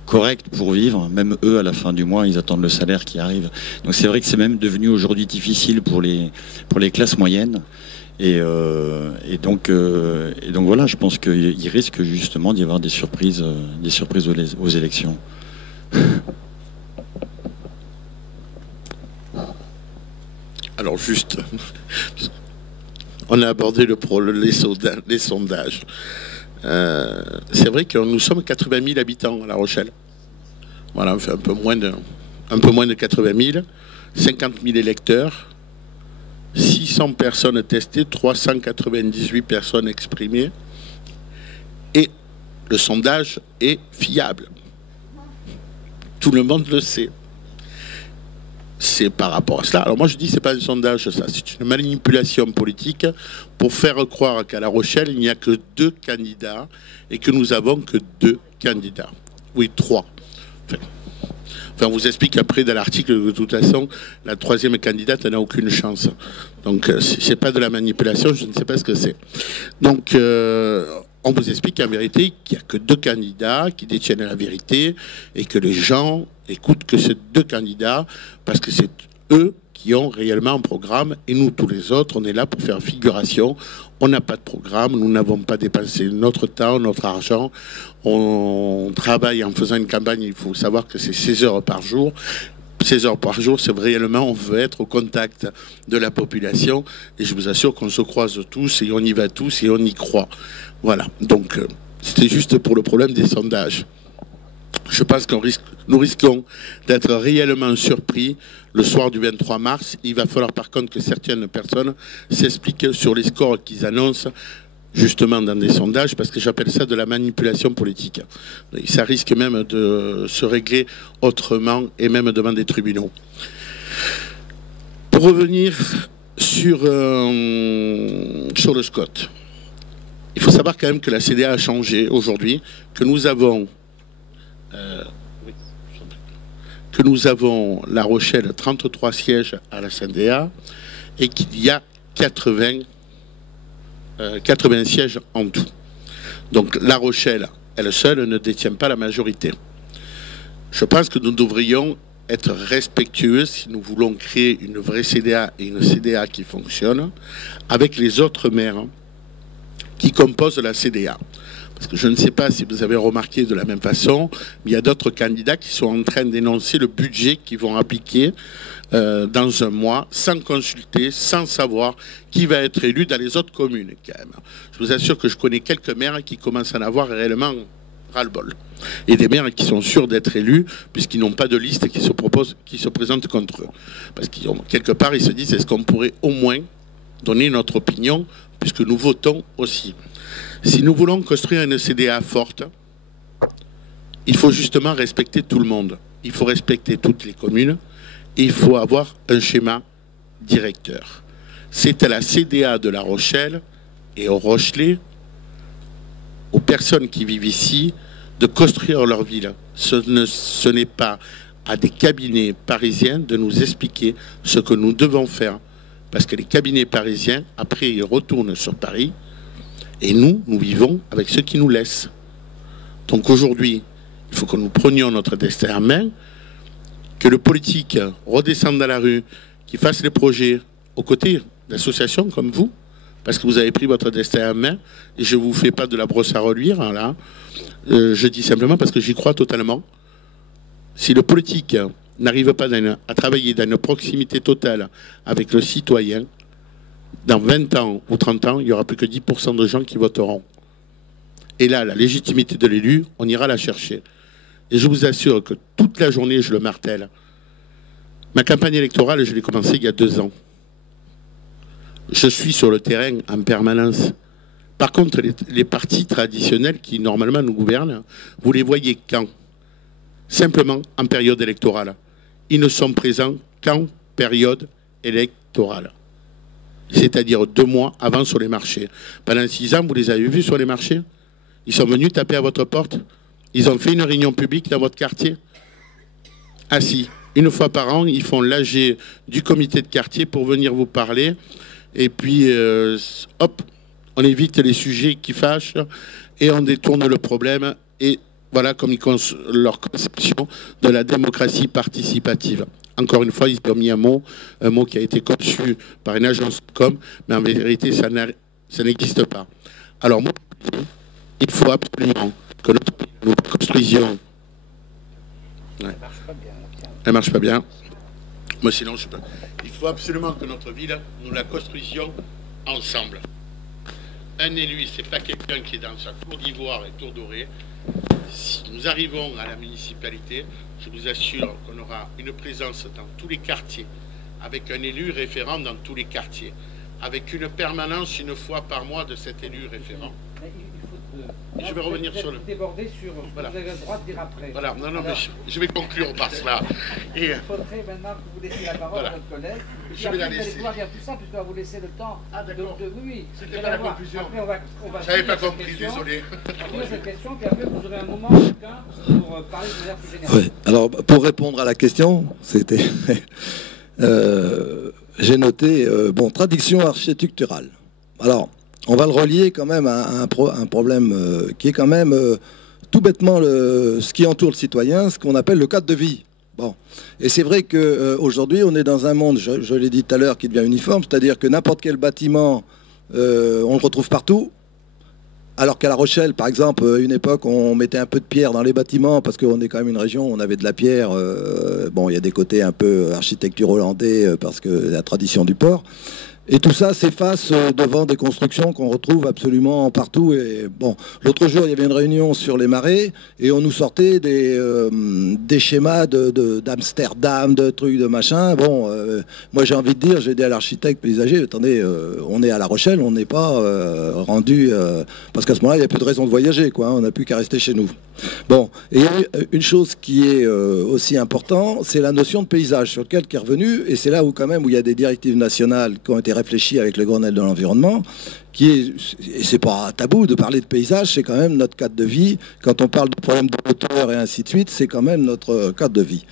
correct pour vivre, même eux, à la fin du mois, ils attendent le salaire qui arrive. Donc c'est vrai que c'est même devenu aujourd'hui difficile pour les classes moyennes. Et donc voilà, je pense qu'il risque justement d'y avoir des surprises aux élections. Alors juste, on a abordé les sondages. C'est vrai que nous sommes 80 000 habitants à La Rochelle. Voilà, on fait un peu moins de 80 000, 50 000 électeurs. 600 personnes testées, 398 personnes exprimées. Et le sondage est fiable. Tout le monde le sait. C'est par rapport à cela. Alors moi je dis c'est pas un sondage, ça, c'est une manipulation politique pour faire croire qu'à La Rochelle il n'y a que 2 candidats et que nous avons que 2 candidats. Oui, 3. Enfin, on vous explique après dans l'article que de toute façon, la 3e candidate n'a aucune chance. Donc, c'est pas de la manipulation, je ne sais pas ce que c'est. Donc, on vous explique en vérité qu'il n'y a que 2 candidats qui détiennent la vérité et que les gens écoutent que ces 2 candidats parce que c'est eux qui ont réellement un programme et nous, tous les autres, on est là pour faire figuration. On n'a pas de programme, nous n'avons pas dépensé notre temps, notre argent. On travaille en faisant une campagne, il faut savoir que c'est 16 heures par jour. 16 heures par jour, c'est réellement, on veut être au contact de la population. Et je vous assure qu'on se croise tous et on y va tous et on y croit. Voilà, donc c'était juste pour le problème des sondages. Je pense nous risquons d'être réellement surpris le soir du 23 mars. Il va falloir par contre que certaines personnes s'expliquent sur les scores qu'ils annoncent justement dans des sondages, parce que j'appelle ça de la manipulation politique. Et ça risque même de se régler autrement et même devant des tribunaux. Pour revenir sur le SCOT, il faut savoir quand même que la CDA a changé aujourd'hui, que nous avons La Rochelle 33 sièges à la CDA et qu'il y a 80 sièges en tout. Donc La Rochelle, elle seule, ne détient pas la majorité. Je pense que nous devrions être respectueux si nous voulons créer une vraie CDA et une CDA qui fonctionne avec les autres maires qui composent la CDA. Parce que je ne sais pas si vous avez remarqué de la même façon, mais il y a d'autres candidats qui sont en train d'énoncer le budget qu'ils vont appliquer dans un mois, sans consulter, sans savoir qui va être élu dans les autres communes, quand même. Je vous assure que je connais quelques maires qui commencent à en avoir réellement ras-le-bol. Et des maires qui sont sûrs d'être élus, puisqu'ils n'ont pas de liste qui se présentent contre eux. Parce qu'ils ont, quelque part, ils se disent, est-ce qu'on pourrait au moins donner notre opinion, puisque nous votons aussi. Si nous voulons construire une CDA forte, il faut justement respecter tout le monde. Il faut respecter toutes les communes et il faut avoir un schéma directeur. C'est à la CDA de La Rochelle et au Rochelais, aux personnes qui vivent ici, de construire leur ville. Ce n'est pas à des cabinets parisiens de nous expliquer ce que nous devons faire. Parce que les cabinets parisiens, après, ils retournent sur Paris. Et nous vivons avec ceux qui nous laissent. Donc aujourd'hui, il faut que nous prenions notre destin en main, que le politique redescende dans la rue, qu'il fasse les projets aux côtés d'associations comme vous, parce que vous avez pris votre destin en main, et je ne vous fais pas de la brosse à reluire, hein, là. Je dis simplement parce que j'y crois totalement. Si le politique n'arrive pas à travailler dans une proximité totale avec le citoyen, dans 20 ans ou 30 ans, il n'y aura plus que 10% de gens qui voteront. Et là, la légitimité de l'élu, on ira la chercher. Et je vous assure que toute la journée, je le martèle. Ma campagne électorale, je l'ai commencée il y a 2 ans. Je suis sur le terrain en permanence. Par contre, les partis traditionnels qui normalement nous gouvernent, vous les voyez quand? Simplement en période électorale. Ils ne sont présents qu'en période électorale. C'est-à-dire 2 mois avant sur les marchés. Pendant 6 ans, vous les avez vus sur les marchés? Ils sont venus taper à votre porte? Ils ont fait une réunion publique dans votre quartier? Ah si, une fois par an, ils font l'AG du comité de quartier pour venir vous parler. Et puis, hop, on évite les sujets qui fâchent et on détourne le problème. Et voilà comme leur conception de la démocratie participative. Encore une fois, ils ont mis un mot qui a été conçu par une agence com, mais en vérité, ça n'existe pas. Alors moi, il faut absolument que nous construisions... Ouais. Elle marche pas bien. Moi, sinon, je peux... Il faut absolument que notre ville, nous la construisions ensemble. Un élu, c'est pas quelqu'un qui est dans sa tour d'ivoire et tour dorée. Si nous arrivons à la municipalité, je vous assure qu'on aura une présence dans tous les quartiers, avec un élu référent dans tous les quartiers, avec une permanence 1 fois par mois de cet élu référent. Et je vais revenir sur le... Déborder sur ce que vous avez le droit de dire après. Voilà, non, mais je vais conclure par cela. Et... Il faudrait maintenant que vous laissiez la parole à votre collègue. Je vais la laisser. Vous allez pouvoir dire tout ça, puisqu'on va vous laisser le temps. Ah, d'accord. Oui, c'était pas la conclusion. Après, on va je n'avais pas compris, désolé. On va cette question, puis après, vous aurez un moment chacun pour parler de manière plus générale. Oui. Alors, pour répondre à la question, c'était... j'ai noté, traduction architecturale. Alors... on va le relier quand même à un problème qui est quand même tout bêtement ce qui entoure le citoyen, ce qu'on appelle le cadre de vie. Bon. Et c'est vrai qu'aujourd'hui, on est dans un monde, je l'ai dit tout à l'heure, qui devient uniforme, c'est-à-dire que n'importe quel bâtiment, on le retrouve partout. Alors qu'à La Rochelle, par exemple, une époque, on mettait un peu de pierre dans les bâtiments, parce qu'on est quand même une région où on avait de la pierre. Bon, il y a des côtés un peu architecture hollandais, parce que la tradition du port. Et tout ça s'efface devant des constructions qu'on retrouve absolument partout. Et bon, l'autre jour, il y avait une réunion sur les marais et on nous sortait des schémas d'Amsterdam, de trucs, de machin. Bon, moi j'ai envie de dire, j'ai dit à l'architecte paysager, attendez, on est à La Rochelle, on n'est pas rendu... parce qu'à ce moment-là, il n'y a plus de raison de voyager, quoi. On n'a plus qu'à rester chez nous. Bon, et il y a une chose qui est aussi importante, c'est la notion de paysage sur lequel qui est revenue, et c'est là où quand même où il y a des directives nationales qui ont été réfléchies avec le Grenelle de l'environnement, et c'est pas tabou de parler de paysage, c'est quand même notre cadre de vie. Quand on parle de problèmes de hauteur et ainsi de suite, c'est quand même notre cadre de vie.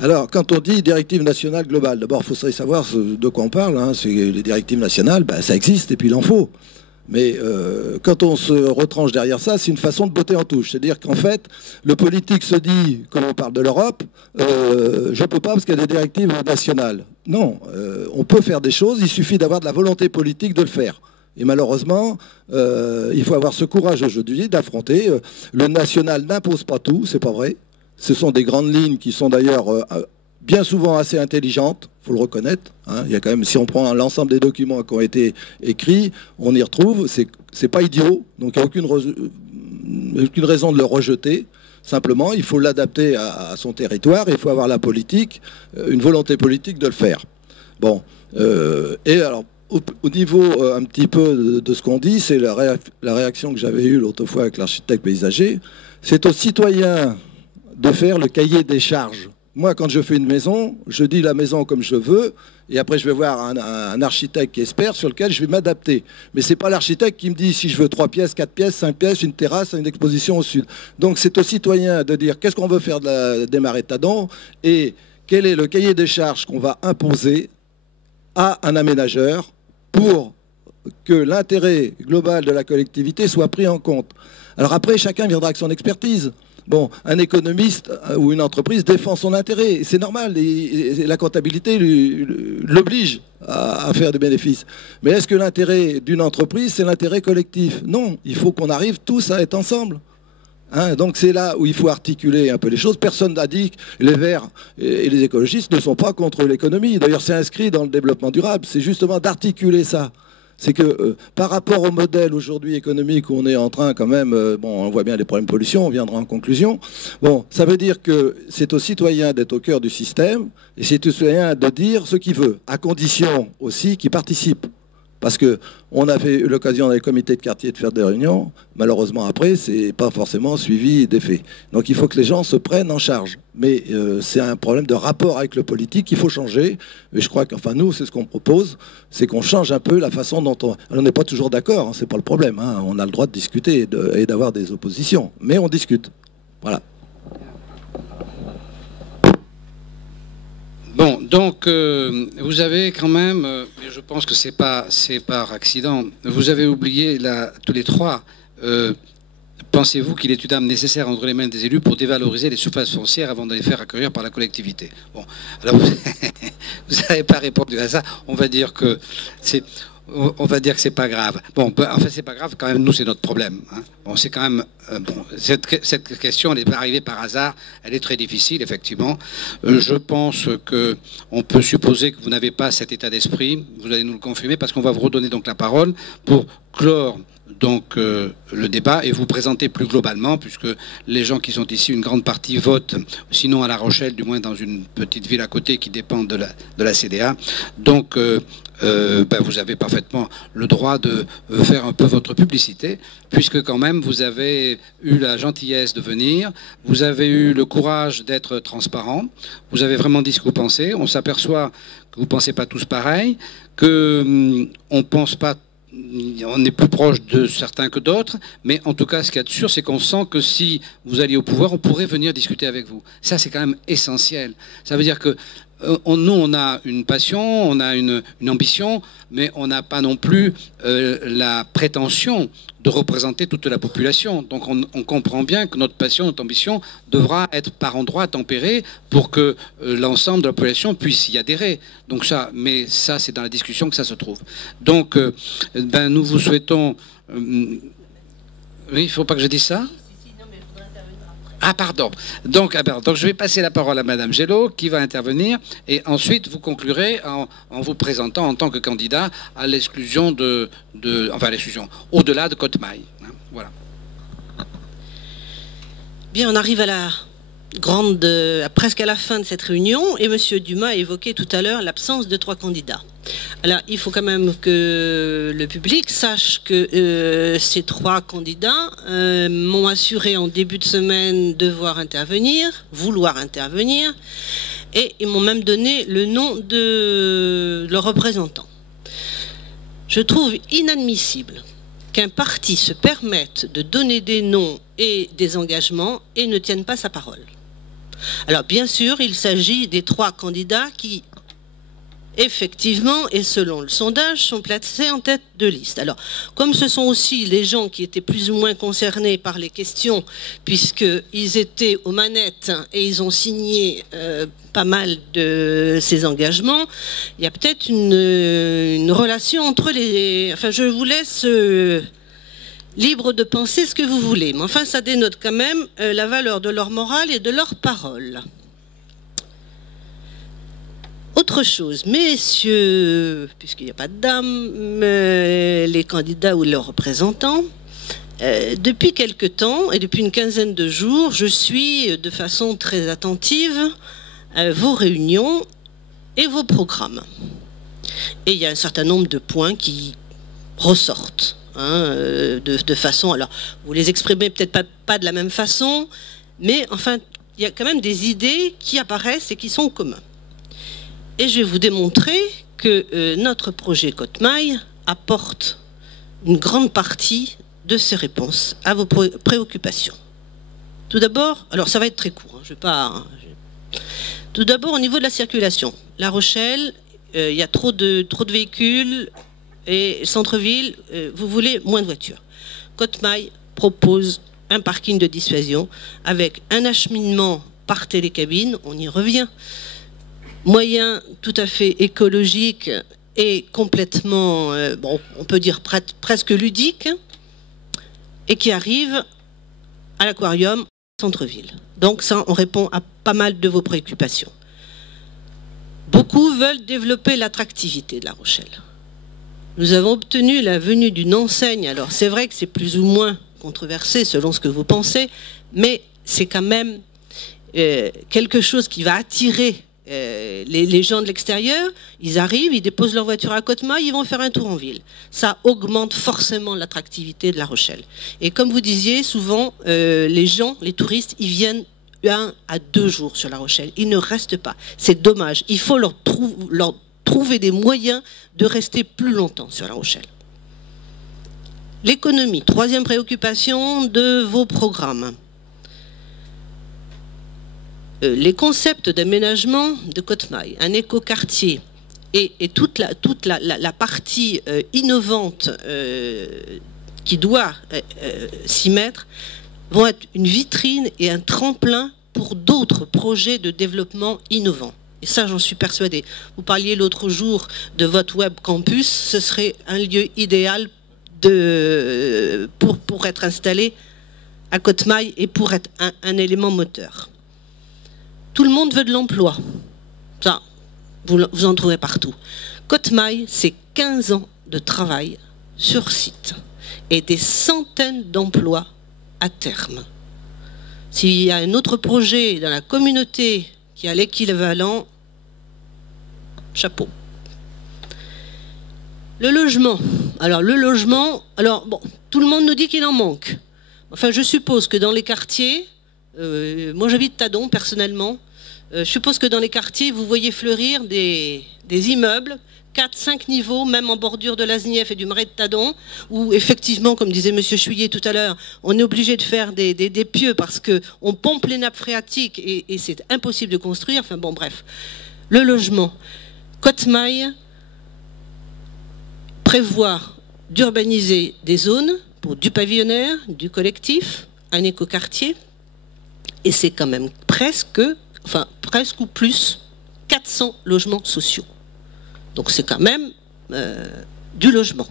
Alors, quand on dit directive nationale globale, d'abord, il faut savoir de quoi on parle. Hein. C'est les directives nationales, ça existe et puis il en faut. Mais quand on se retranche derrière ça, c'est une façon de botter en touche. C'est-à-dire qu'en fait, le politique se dit, quand on parle de l'Europe, je ne peux pas parce qu'il y a des directives nationales. Non, on peut faire des choses, il suffit d'avoir de la volonté politique de le faire. Et malheureusement, il faut avoir ce courage aujourd'hui d'affronter. Le national n'impose pas tout, c'est pas vrai. Ce sont des grandes lignes qui sont d'ailleurs... bien souvent assez intelligente, il faut le reconnaître. Hein. Il y a quand même, si on prend l'ensemble des documents qui ont été écrits, on y retrouve, c'est pas idiot, donc il n'y a aucune raison de le rejeter. Simplement, il faut l'adapter à son territoire, et il faut avoir la politique, une volonté politique de le faire. Bon, et alors, au niveau un petit peu de ce qu'on dit, c'est la réaction que j'avais eue l'autre fois avec l'architecte paysager, c'est aux citoyens de faire le cahier des charges. Moi, quand je fais une maison, je dis la maison comme je veux, et après je vais voir un architecte qui expert sur lequel je vais m'adapter. Mais c'est pas l'architecte qui me dit si je veux 3 pièces, 4 pièces, 5 pièces, une terrasse, une exposition au sud. Donc c'est aux citoyens de dire qu'est-ce qu'on veut faire des marais Tadon et quel est le cahier des charges qu'on va imposer à un aménageur pour que l'intérêt global de la collectivité soit pris en compte. Alors après, chacun viendra avec son expertise. Bon, un économiste ou une entreprise défend son intérêt, c'est normal, et la comptabilité l'oblige à faire des bénéfices. Mais est-ce que l'intérêt d'une entreprise, c'est l'intérêt collectif? Non, il faut qu'on arrive tous à être ensemble. Hein, donc c'est là où il faut articuler un peu les choses. Personne n'a dit que les Verts et les écologistes ne sont pas contre l'économie. D'ailleurs, c'est inscrit dans le développement durable. C'est justement d'articuler ça. C'est que par rapport au modèle aujourd'hui économique où on est en train quand même, on voit bien les problèmes de pollution, on viendra en conclusion. Bon, ça veut dire que c'est aux citoyens d'être au cœur du système et c'est aux citoyens de dire ce qu'il veut, à condition aussi qu'ils participent. Parce qu'on avait eu l'occasion dans les comités de quartier de faire des réunions. Malheureusement, après, c'est pas forcément suivi des faits. Donc il faut que les gens se prennent en charge. Mais c'est un problème de rapport avec le politique qu'il faut changer. Et je crois qu'enfin, nous, c'est ce qu'on propose, c'est qu'on change un peu la façon dont on n'est pas toujours d'accord, hein, c'est pas le problème. Hein. On a le droit de discuter et d'avoir des oppositions. Mais on discute. Voilà. Bon, donc vous avez quand même, et je pense que c'est par accident, vous avez oublié là, tous les trois. Pensez-vous qu'il est une arme nécessaire entre les mains des élus pour dévaloriser les surfaces foncières avant de les faire accueillir par la collectivité? Bon, alors vous n'avez pas répondu à ça. On va dire que c'est pas grave. Bon, en fait, c'est pas grave. Quand même, nous, c'est notre problème. Hein. Bon, c'est quand même cette question, elle n'est pas arrivée par hasard. Elle est très difficile, effectivement. Je pense que on peut supposer que vous n'avez pas cet état d'esprit. Vous allez nous le confirmer parce qu'on va vous redonner donc la parole pour clore donc le débat et vous présenter plus globalement, puisque les gens qui sont ici, une grande partie votent, sinon à La Rochelle, du moins dans une petite ville à côté qui dépend de la CDA. Donc vous avez parfaitement le droit de faire un peu votre publicité, puisque quand même vous avez eu la gentillesse de venir, vous avez eu le courage d'être transparent, vous avez vraiment dit ce que vous pensez. On s'aperçoit que vous ne pensez pas tous pareil, qu'on pense pas. On est plus proche de certains que d'autres, mais en tout cas, ce qu'il y a de sûr, c'est qu'on sent que si vous alliez au pouvoir, on pourrait venir discuter avec vous. Ça, c'est quand même essentiel. Ça veut dire que nous, on a une passion, on a une ambition, mais on n'a pas non plus la prétention de représenter toute la population. Donc on comprend bien que notre passion, notre ambition devra être par endroits tempérée pour que l'ensemble de la population puisse y adhérer. Donc ça, mais ça, c'est dans la discussion que ça se trouve. Donc, nous vous souhaitons... oui, il ne faut pas que je dise ça ? Ah, pardon. Donc, je vais passer la parole à Madame Gélo, qui va intervenir, et ensuite vous conclurez en vous présentant en tant que candidat à l'exclusion enfin, l'exclusion, au-delà de Cottemaille. Hein, voilà. Bien, on arrive à presque à la fin de cette réunion, et Monsieur Dumas a évoqué tout à l'heure l'absence de 3 candidats. Alors, il faut quand même que le public sache que ces 3 candidats m'ont assuré en début de semaine vouloir intervenir, et ils m'ont même donné le nom de leur représentant. Je trouve inadmissible qu'un parti se permette de donner des noms et des engagements et ne tienne pas sa parole. Alors, bien sûr, il s'agit des 3 candidats qui, effectivement, et selon le sondage, sont placés en tête de liste. Alors, comme ce sont aussi les gens qui étaient plus ou moins concernés par les questions, puisqu'ils étaient aux manettes et ils ont signé pas mal de ces engagements, il y a peut-être une relation entre les... Enfin, je vous laisse libre de penser ce que vous voulez. Mais enfin, ça dénote quand même la valeur de leur morale et de leur parole. Autre chose, messieurs, puisqu'il n'y a pas de dames, les candidats ou leurs représentants, depuis quelque temps, et depuis une quinzaine de jours, je suis de façon très attentive à vos réunions et vos programmes. Et il y a un certain nombre de points qui ressortent, hein, de façon... Alors, vous les exprimez peut-être pas de la même façon, mais enfin, il y a quand même des idées qui apparaissent et qui sont communs. Et je vais vous démontrer que notre projet Cottemaille apporte une grande partie de ces réponses à vos préoccupations. Tout d'abord, alors ça va être très court, hein, Tout d'abord, au niveau de la circulation. La Rochelle, il y a trop de véhicules et centre-ville, vous voulez moins de voitures. Cottemaille propose un parking de dissuasion avec un acheminement par télécabine, on y revient, moyen tout à fait écologique et complètement, on peut dire presque ludique, et qui arrive à l'aquarium centre-ville. Donc ça, on répond à pas mal de vos préoccupations. Beaucoup veulent développer l'attractivité de La Rochelle. Nous avons obtenu la venue d'une enseigne, alors c'est vrai que c'est plus ou moins controversé selon ce que vous pensez, mais c'est quand même quelque chose qui va attirer les gens de l'extérieur, ils arrivent, ils déposent leur voiture à Côte-Maille, ils vont faire un tour en ville. Ça augmente forcément l'attractivité de La Rochelle. Et comme vous disiez, souvent, les gens, les touristes, ils viennent 1 à 2 jours sur La Rochelle. Ils ne restent pas. C'est dommage. Il faut leur trouver des moyens de rester plus longtemps sur La Rochelle. L'économie, 3e préoccupation de vos programmes. Les concepts d'aménagement de Côte-Maille, un écoquartier et toute la partie innovante qui doit s'y mettre vont être une vitrine et un tremplin pour d'autres projets de développement innovants. Et ça, j'en suis persuadée. Vous parliez l'autre jour de votre web campus, ce serait un lieu idéal pour être installé à Côte-Maille et pour être un élément moteur. Tout le monde veut de l'emploi. Ça, vous en trouvez partout. Côte-Maille, c'est 15 ans de travail sur site et des centaines d'emplois à terme. S'il y a un autre projet dans la communauté qui a l'équivalent, chapeau. Le logement. Alors, le logement, bon, tout le monde nous dit qu'il en manque. Enfin, je suppose que dans les quartiers, moi j'habite Tadon personnellement, je suppose que dans les quartiers, vous voyez fleurir des immeubles, 4-5 niveaux, même en bordure de l'Asnief et du Marais de Tadon, où effectivement, comme disait M. Chouillet tout à l'heure, on est obligé de faire des pieux parce qu'on pompe les nappes phréatiques et c'est impossible de construire. Enfin bon, bref. Le logement. Côte-Maille prévoit d'urbaniser des zones pour du pavillonnaire, du collectif, un écoquartier, et c'est quand même presque ou plus, 400 logements sociaux. Donc c'est quand même du logement.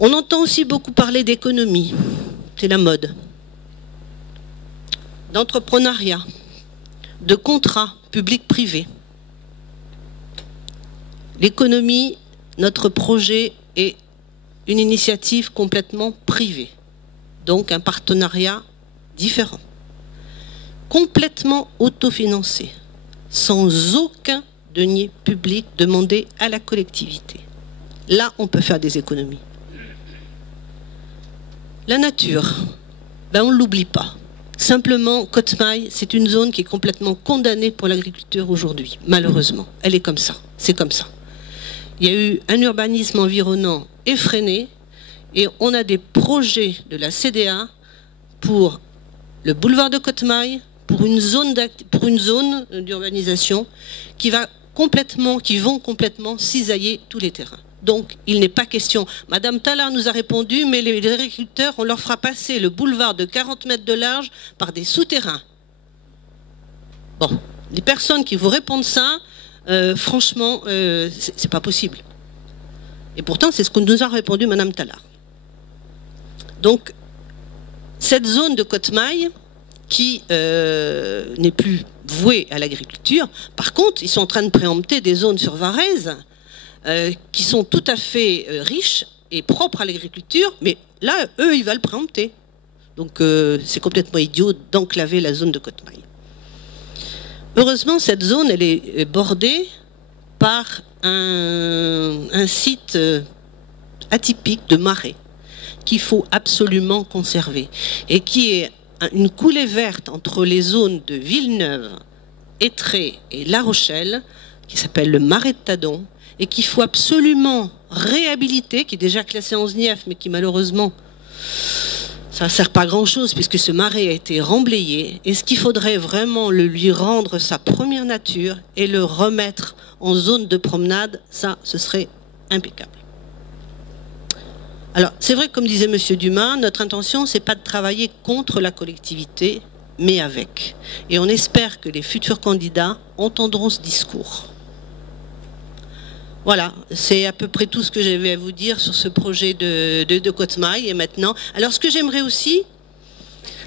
On entend aussi beaucoup parler d'économie, c'est la mode, d'entrepreneuriat, de contrats publics-privés. L'économie, notre projet est une initiative complètement privée, donc un partenariat différent, complètement autofinancé, sans aucun denier public demandé à la collectivité. Là, on peut faire des économies. La nature, ben on ne l'oublie pas. Simplement, Côte-Maille, c'est une zone qui est complètement condamnée pour l'agriculture aujourd'hui, malheureusement. Elle est comme ça, c'est comme ça. Il y a eu un urbanisme environnant effréné et on a des projets de la CDA pour le boulevard de Côte-Maille, pour une zone d'urbanisation qui vont complètement cisailler tous les terrains. Donc, il n'est pas question. Madame Tallard nous a répondu, mais les agriculteurs, on leur fera passer le boulevard de 40 mètres de large par des souterrains. Bon, les personnes qui vous répondent ça, franchement, c'est pas possible. Et pourtant, c'est ce que nous a répondu Madame Tallard. Donc, cette zone de Côte-Maille, qui n'est plus vouée à l'agriculture, par contre, ils sont en train de préempter des zones sur Varèse qui sont tout à fait riches et propres à l'agriculture, mais là, eux, ils veulent préempter. Donc, c'est complètement idiot d'enclaver la zone de Côte-Maille. Heureusement, cette zone, elle est bordée par un site atypique de marais qu'il faut absolument conserver et qui est une coulée verte entre les zones de Villeneuve, Étré et La Rochelle, qui s'appelle le Marais de Tadon, et qu'il faut absolument réhabiliter, qui est déjà classé en SNIEF, mais qui malheureusement, ça ne sert pas à grand-chose, puisque ce marais a été remblayé, et ce qu'il faudrait vraiment lui rendre sa première nature, et le remettre en zone de promenade, ça, ce serait impeccable. Alors, c'est vrai, comme disait M. Dumas, notre intention, c'est pas de travailler contre la collectivité, mais avec. Et on espère que les futurs candidats entendront ce discours. Voilà, c'est à peu près tout ce que j'avais à vous dire sur ce projet de Côte-Maille. Et maintenant, alors ce que j'aimerais aussi,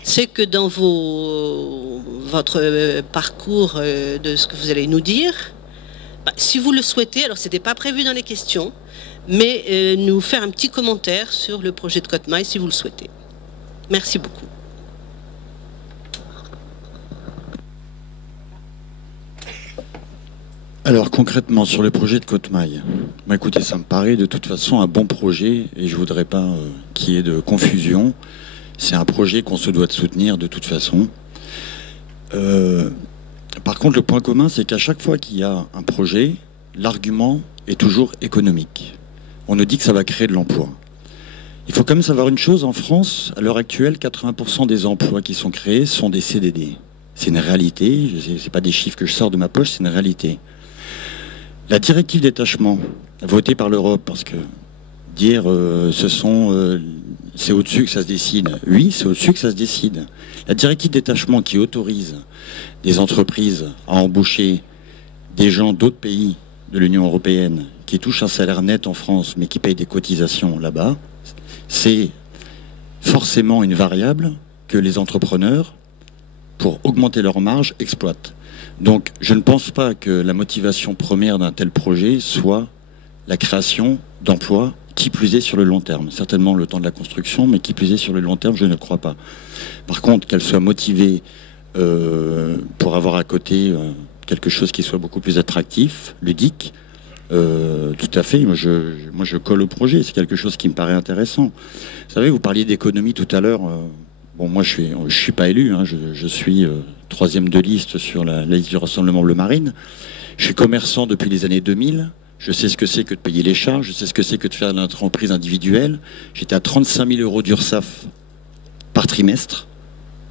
c'est que dans votre parcours de ce que vous allez nous dire, si vous le souhaitez, alors c'était pas prévu dans les questions, mais nous faire un petit commentaire sur le projet de Côte-Maille si vous le souhaitez. Merci beaucoup. Alors concrètement, sur le projet de Côte-Maille, écoutez, ça me paraît de toute façon un bon projet et je voudrais pas qu'il y ait de confusion. C'est un projet qu'on se doit de soutenir de toute façon. Par contre, le point commun, c'est qu'à chaque fois qu'il y a un projet, l'argument est toujours économique. On nous dit que ça va créer de l'emploi. Il faut quand même savoir une chose, en France, à l'heure actuelle, 80% des emplois qui sont créés sont des CDD. C'est une réalité, c'est pas des chiffres que je sors de ma poche, c'est une réalité. La directive détachement, votée par l'Europe, parce que dire c'est au-dessus que ça se décide. Oui, c'est au-dessus que ça se décide. La directive détachement qui autorise des entreprises à embaucher des gens d'autres pays de l'Union européenne qui touchent un salaire net en France mais qui payent des cotisations là-bas, c'est forcément une variable que les entrepreneurs, pour augmenter leur marge, exploitent. Donc je ne pense pas que la motivation première d'un tel projet soit la création d'emplois, qui plus est sur le long terme. Certainement le temps de la construction, mais qui plus est sur le long terme, je ne le crois pas. Par contre, qu'elle soit motivée pour avoir à côté quelque chose qui soit beaucoup plus attractif, ludique, tout à fait, moi je colle au projet, c'est quelque chose qui me paraît intéressant. Vous savez, vous parliez d'économie tout à l'heure. Bon, moi je suis pas élu, hein, je suis troisième de liste sur la liste du Rassemblement Bleu Marine. Je suis commerçant depuis les années 2000. Je sais ce que c'est que de payer les charges, je sais ce que c'est que de faire de l'entreprise individuelle. J'étais à 35 000 € d'URSSAF par trimestre,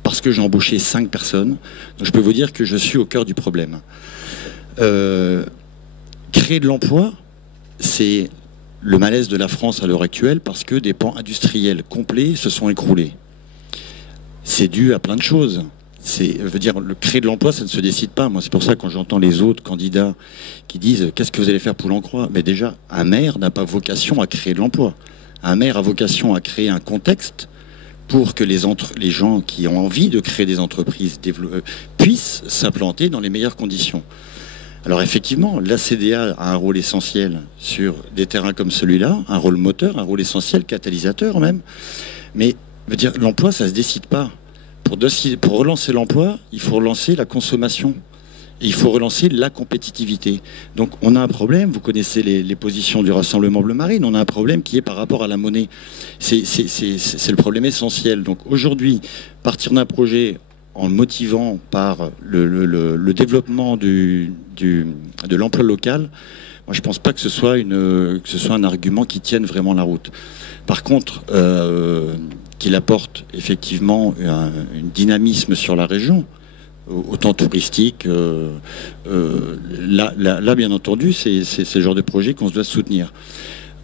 parce que j'ai embauché 5 personnes. Donc je peux vous dire que je suis au cœur du problème. Créer de l'emploi, c'est le malaise de la France à l'heure actuelle, parce que des pans industriels complets se sont écroulés. C'est dû à plein de choses. Le créer de l'emploi, ça ne se décide pas. Moi, c'est pour ça que quand j'entends les autres candidats qui disent qu'est-ce que vous allez faire pour l'emploi, mais déjà, un maire n'a pas vocation à créer de l'emploi. Un maire a vocation à créer un contexte pour que les gens qui ont envie de créer des entreprises puissent s'implanter dans les meilleures conditions. Alors effectivement, la CDA a un rôle essentiel sur des terrains comme celui-là, un rôle moteur, un rôle essentiel, catalysateur même. Mais l'emploi, ça ne se décide pas. Pour relancer l'emploi, il faut relancer la consommation. Et il faut relancer la compétitivité. Donc on a un problème, vous connaissez les positions du Rassemblement Bleu Marine, on a un problème qui est par rapport à la monnaie. C'est le problème essentiel. Donc aujourd'hui, partir d'un projet en le motivant par le développement de l'emploi local, moi je ne pense pas que ce soit un argument qui tienne vraiment la route. Par contre, qu'il apporte effectivement un dynamisme sur la région, autant touristique, là bien entendu, c'est ce genre de projet qu'on se doit soutenir.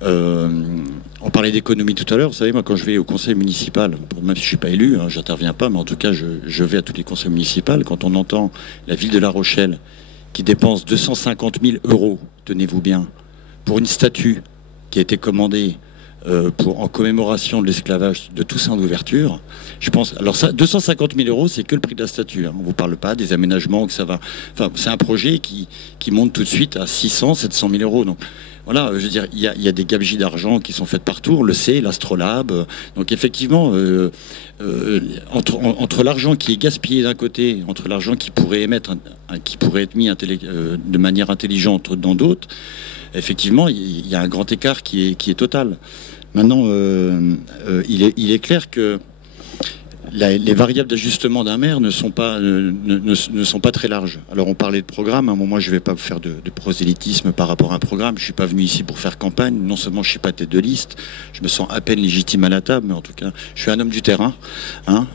On parlait d'économie tout à l'heure. Vous savez, moi quand je vais au conseil municipal, même si je ne suis pas élu, hein, j'interviens pas, mais en tout cas je vais à tous les conseils municipaux, quand on entend la ville de La Rochelle qui dépense 250 000 €, tenez-vous bien, pour une statue qui a été commandée en commémoration de l'esclavage de Toussaint d'ouverture, je pense. Alors ça, 250 000 €, c'est que le prix de la statue. Hein. On vous parle pas des aménagements que ça va. Enfin, c'est un projet qui monte tout de suite à 600, 700 000 €. Donc voilà, je veux dire, il y a des gabegies d'argent qui sont faites partout. On le sait, l'Astrolabe. Donc effectivement, entre l'argent qui est gaspillé d'un côté, entre l'argent qui pourrait être mis de manière intelligente dans d'autres, effectivement, il y a un grand écart qui est total. Maintenant, il est clair que les variables d'ajustement d'un maire ne sont pas très larges. Alors on parlait de programme, à un moment je ne vais pas vous faire de prosélytisme par rapport à un programme, je ne suis pas venu ici pour faire campagne, non seulement je ne suis pas tête de liste, je me sens à peine légitime à la table, mais en tout cas je suis un homme du terrain. Hein.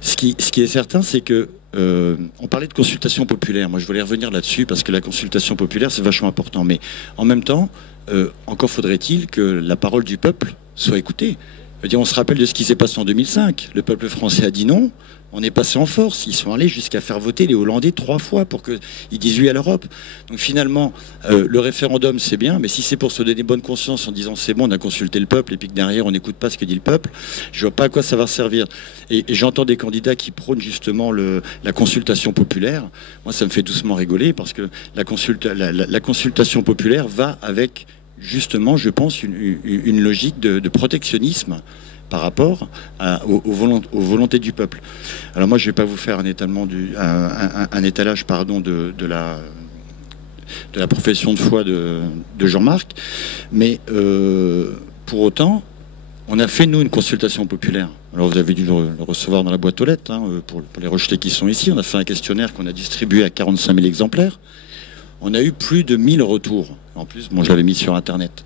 Ce qui est certain, c'est que on parlait de consultation populaire, moi je voulais revenir là-dessus parce que la consultation populaire c'est vachement important, mais en même temps, encore faudrait-il que la parole du peuple soit écoutée. On se rappelle de ce qui s'est passé en 2005. Le peuple français a dit non. On est passé en force. Ils sont allés jusqu'à faire voter les Hollandais 3 fois pour qu'ils disent oui à l'Europe. Donc finalement, le référendum, c'est bien, mais si c'est pour se donner bonne conscience en disant c'est bon, on a consulté le peuple et puis que derrière on n'écoute pas ce que dit le peuple, je vois pas à quoi ça va servir. Et j'entends des candidats qui prônent justement la consultation populaire. Moi, ça me fait doucement rigoler parce que la consultation populaire va avec justement, je pense, une logique de protectionnisme par rapport aux volontés du peuple. Alors moi, je ne vais pas vous faire un étalage de la profession de foi de Jean-Marc. Mais pour autant, on a fait, nous, une consultation populaire. Alors, vous avez dû le recevoir dans la boîte aux lettres, hein, pour les rejetés qui sont ici. On a fait un questionnaire qu'on a distribué à 45 000 exemplaires. On a eu plus de 1000 retours. En plus, moi, je l'avais mis sur Internet.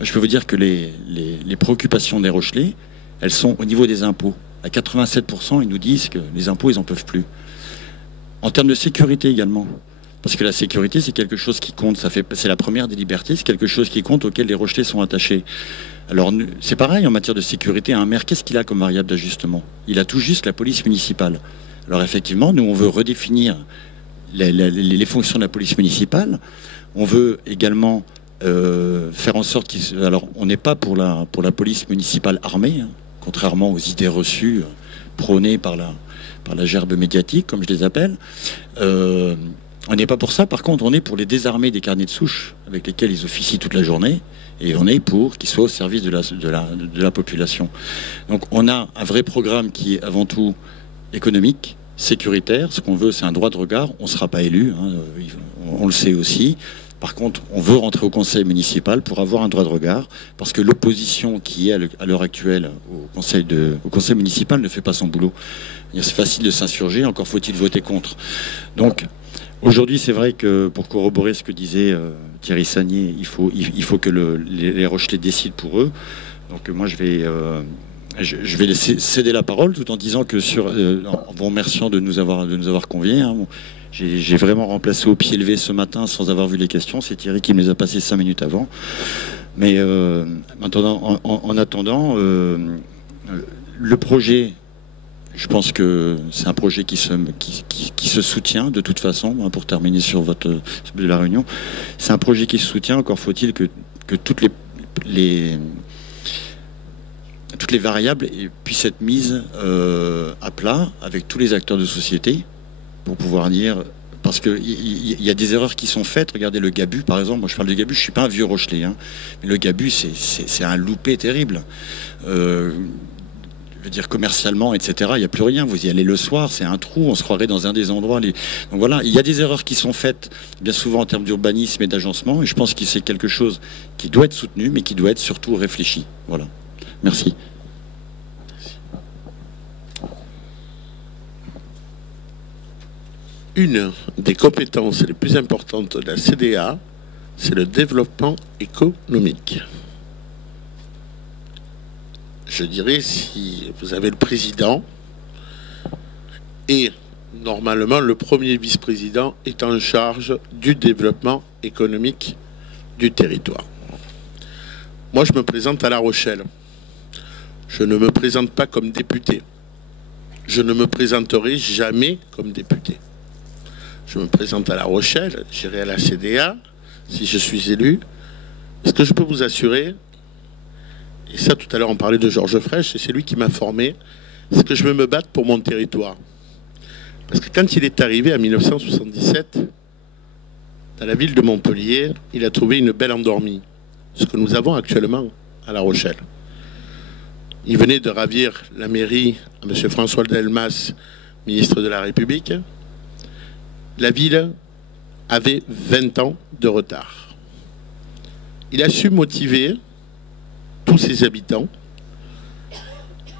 Je peux vous dire que les préoccupations des Rochelais, elles sont au niveau des impôts. À 87%, ils nous disent que les impôts, ils n'en peuvent plus. En termes de sécurité également. Parce que la sécurité, c'est quelque chose qui compte. C'est la première des libertés. C'est quelque chose qui compte, auquel les Rochelais sont attachés. Alors, c'est pareil en matière de sécurité. Un maire, qu'est-ce qu'il a comme variable d'ajustement? Il a tout juste la police municipale. Alors, effectivement, nous, on veut redéfinir les fonctions de la police municipale. On veut également faire en sorte qu'il... Alors, on n'est pas pour la police municipale armée, hein, contrairement aux idées reçues prônées par la gerbe médiatique, comme je les appelle. On n'est pas pour ça. Par contre, on est pour les désarmer des carnets de souche avec lesquels ils officient toute la journée. Et on est pour qu'ils soient au service de la population. Donc, on a un vrai programme qui est avant tout économique, sécuritaire. Ce qu'on veut, c'est un droit de regard. On ne sera pas élu, hein, on le sait aussi. Par contre, on veut rentrer au conseil municipal pour avoir un droit de regard, parce que l'opposition qui est à l'heure actuelle au conseil municipal ne fait pas son boulot. C'est facile de s'insurger, encore faut-il voter contre. Donc, aujourd'hui, c'est vrai que pour corroborer ce que disait Thierry Sagnier, il faut que les Rochelais décident pour eux. Donc moi, je vais laisser céder la parole, tout en disant que en vous remerciant de nous avoir conviés. Hein, j'ai vraiment remplacé au pied levé ce matin sans avoir vu les questions. C'est Thierry qui me les a passées 5 minutes avant. Mais en attendant, le projet, je pense que c'est un projet qui se soutient de toute façon, hein, pour terminer sur la réunion. C'est un projet qui se soutient, encore faut-il que toutes les variables puissent être mises à plat avec tous les acteurs de société pour pouvoir dire... Parce qu'il y a des erreurs qui sont faites. Regardez le Gabu, par exemple. Moi, je parle du Gabu, je ne suis pas un vieux Rochelais. Hein, mais le Gabu, c'est un loupé terrible. Je veux dire, commercialement, etc., il n'y a plus rien. Vous y allez le soir, c'est un trou, on se croirait dans un des endroits. Donc voilà, il y a des erreurs qui sont faites, bien souvent en termes d'urbanisme et d'agencement. Et je pense que c'est quelque chose qui doit être soutenu, mais qui doit être surtout réfléchi. Voilà. Merci. Une des compétences les plus importantes de la CDA, c'est le développement économique. Je dirais, si vous avez le président et normalement le premier vice-président est en charge du développement économique du territoire. Moi, je me présente à La Rochelle. Je ne me présente pas comme député. Je ne me présenterai jamais comme député. Je me présente à La Rochelle, j'irai à la CDA, si je suis élu. Ce que je peux vous assurer, et ça tout à l'heure on parlait de Georges Frêche, et c'est lui qui m'a formé, c'est que je veux me battre pour mon territoire. Parce que quand il est arrivé en 1977, dans la ville de Montpellier, il a trouvé une belle endormie. Ce que nous avons actuellement à La Rochelle. Il venait de ravir la mairie à M. François Delmas, ministre de la République. La ville avait 20 ans de retard. Il a su motiver tous ses habitants.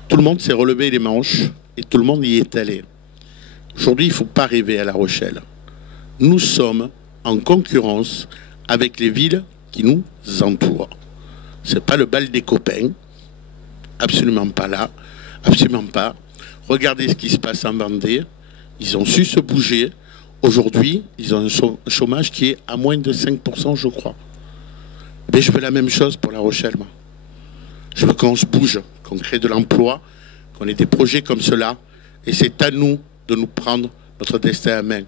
Tout le monde s'est relevé les manches et tout le monde y est allé. Aujourd'hui, il ne faut pas rêver à La Rochelle. Nous sommes en concurrence avec les villes qui nous entourent. Ce n'est pas le bal des copains. Absolument pas là. Absolument pas. Regardez ce qui se passe en Vendée. Ils ont su se bouger. Aujourd'hui, ils ont un chômage qui est à moins de 5%, je crois. Mais je veux la même chose pour La Rochelle, moi. Je veux qu'on se bouge, qu'on crée de l'emploi, qu'on ait des projets comme cela. Et c'est à nous de nous prendre notre destin à main.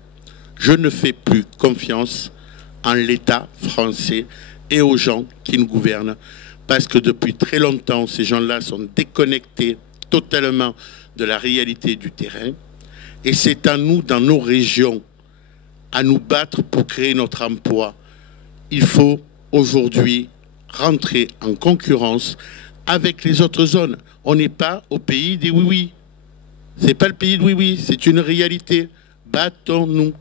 Je ne fais plus confiance en l'État français et aux gens qui nous gouvernent. Parce que depuis très longtemps, ces gens-là sont déconnectés totalement de la réalité du terrain. Et c'est à nous, dans nos régions, à nous battre pour créer notre emploi. Il faut aujourd'hui rentrer en concurrence avec les autres zones. On n'est pas au pays des oui-oui. Ce n'est pas le pays de oui-oui, c'est une réalité. Battons-nous.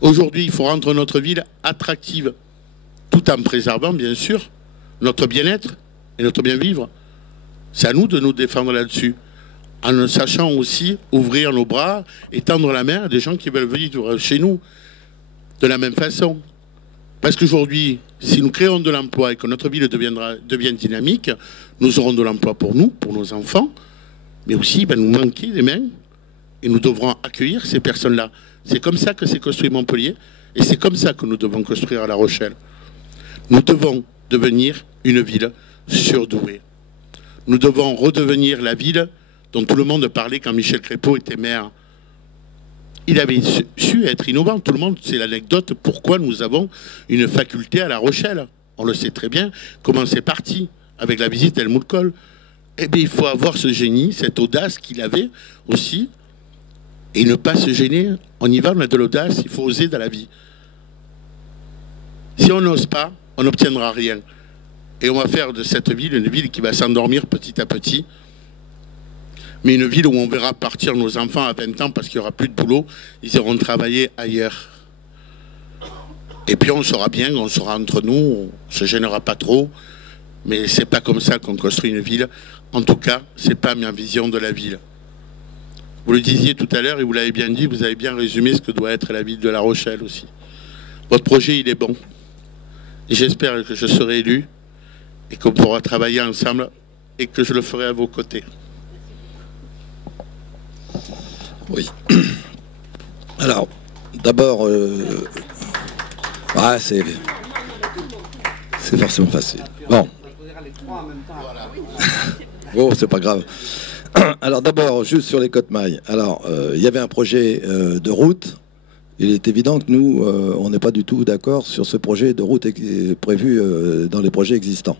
Aujourd'hui, il faut rendre notre ville attractive, tout en préservant, bien sûr, notre bien-être et notre bien-vivre. C'est à nous de nous défendre là-dessus, en sachant aussi ouvrir nos bras et tendre la main à des gens qui veulent vivre chez nous de la même façon. Parce qu'aujourd'hui, si nous créons de l'emploi et que notre ville devienne dynamique, nous aurons de l'emploi pour nous, pour nos enfants, mais aussi il va nous manquer des mains et nous devrons accueillir ces personnes-là. C'est comme ça que s'est construit Montpellier et c'est comme ça que nous devons construire La Rochelle. Nous devons devenir une ville surdouée. Nous devons redevenir la ville dont tout le monde parlait quand Michel Crépeau était maire. Il avait su être innovant. Tout le monde, c'est l'anecdote, pourquoi nous avons une faculté à La Rochelle. On le sait très bien, comment c'est parti avec la visite d'Helmut Kohl. Eh bien, il faut avoir ce génie, cette audace qu'il avait aussi, et ne pas se gêner. On y va, on a de l'audace, il faut oser dans la vie. Si on n'ose pas, on n'obtiendra rien. Et on va faire de cette ville une ville qui va s'endormir petit à petit, mais une ville où on verra partir nos enfants à 20 ans parce qu'il n'y aura plus de boulot, ils iront travailler ailleurs. Et puis on sera bien, on sera entre nous, on ne se gênera pas trop, mais c'est pas comme ça qu'on construit une ville. En tout cas, c'est pas ma vision de la ville. Vous le disiez tout à l'heure et vous l'avez bien dit, vous avez bien résumé ce que doit être la ville de La Rochelle aussi. Votre projet, il est bon. Et j'espère que je serai élu et qu'on pourra travailler ensemble et que je le ferai à vos côtés. Oui. Alors, d'abord, c'est forcément facile. Bon. Bon, c'est pas grave. Alors d'abord, juste sur les Côtes-Mailles. Alors, il y avait un projet de route. Il est évident que nous, on n'est pas du tout d'accord sur ce projet de route prévu dans les projets existants.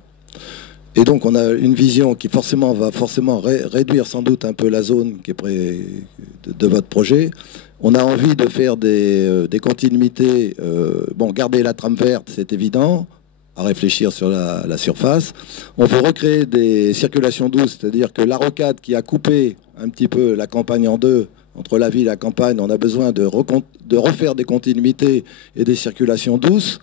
Et donc, on a une vision qui va forcément réduire sans doute un peu la zone qui est près de votre projet. On a envie de faire des continuités. Garder la trame verte, c'est évident, à réfléchir sur la surface. On veut recréer des circulations douces, c'est-à-dire que la rocade qui a coupé un petit peu la campagne en deux, entre la ville et la campagne, on a besoin de refaire des continuités et des circulations douces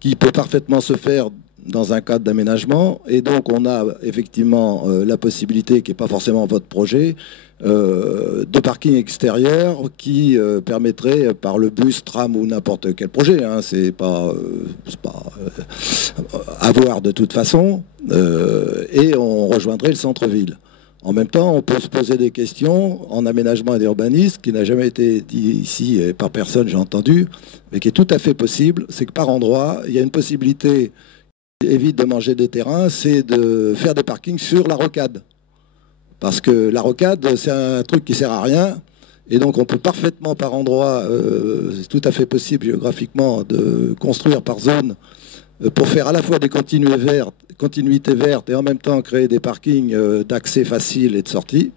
qui peut parfaitement se faire dans un cadre d'aménagement. Et donc, on a effectivement la possibilité, qui n'est pas forcément votre projet, de parking extérieur qui permettrait, par le bus, tram ou n'importe quel projet, hein, c'est pas à voir de toute façon, et on rejoindrait le centre-ville. En même temps, on peut se poser des questions en aménagement et d'urbanisme, qui n'a jamais été dit ici par personne, j'ai entendu, mais qui est tout à fait possible. C'est que par endroit, il y a une possibilité qui évite de manger des terrains, c'est de faire des parkings sur la rocade. Parce que la rocade, c'est un truc qui sert à rien. Et donc, on peut parfaitement par endroit, c'est tout à fait possible géographiquement, de construire par zone pour faire à la fois des continuités vertes et en même temps créer des parkings d'accès facile et de sortie.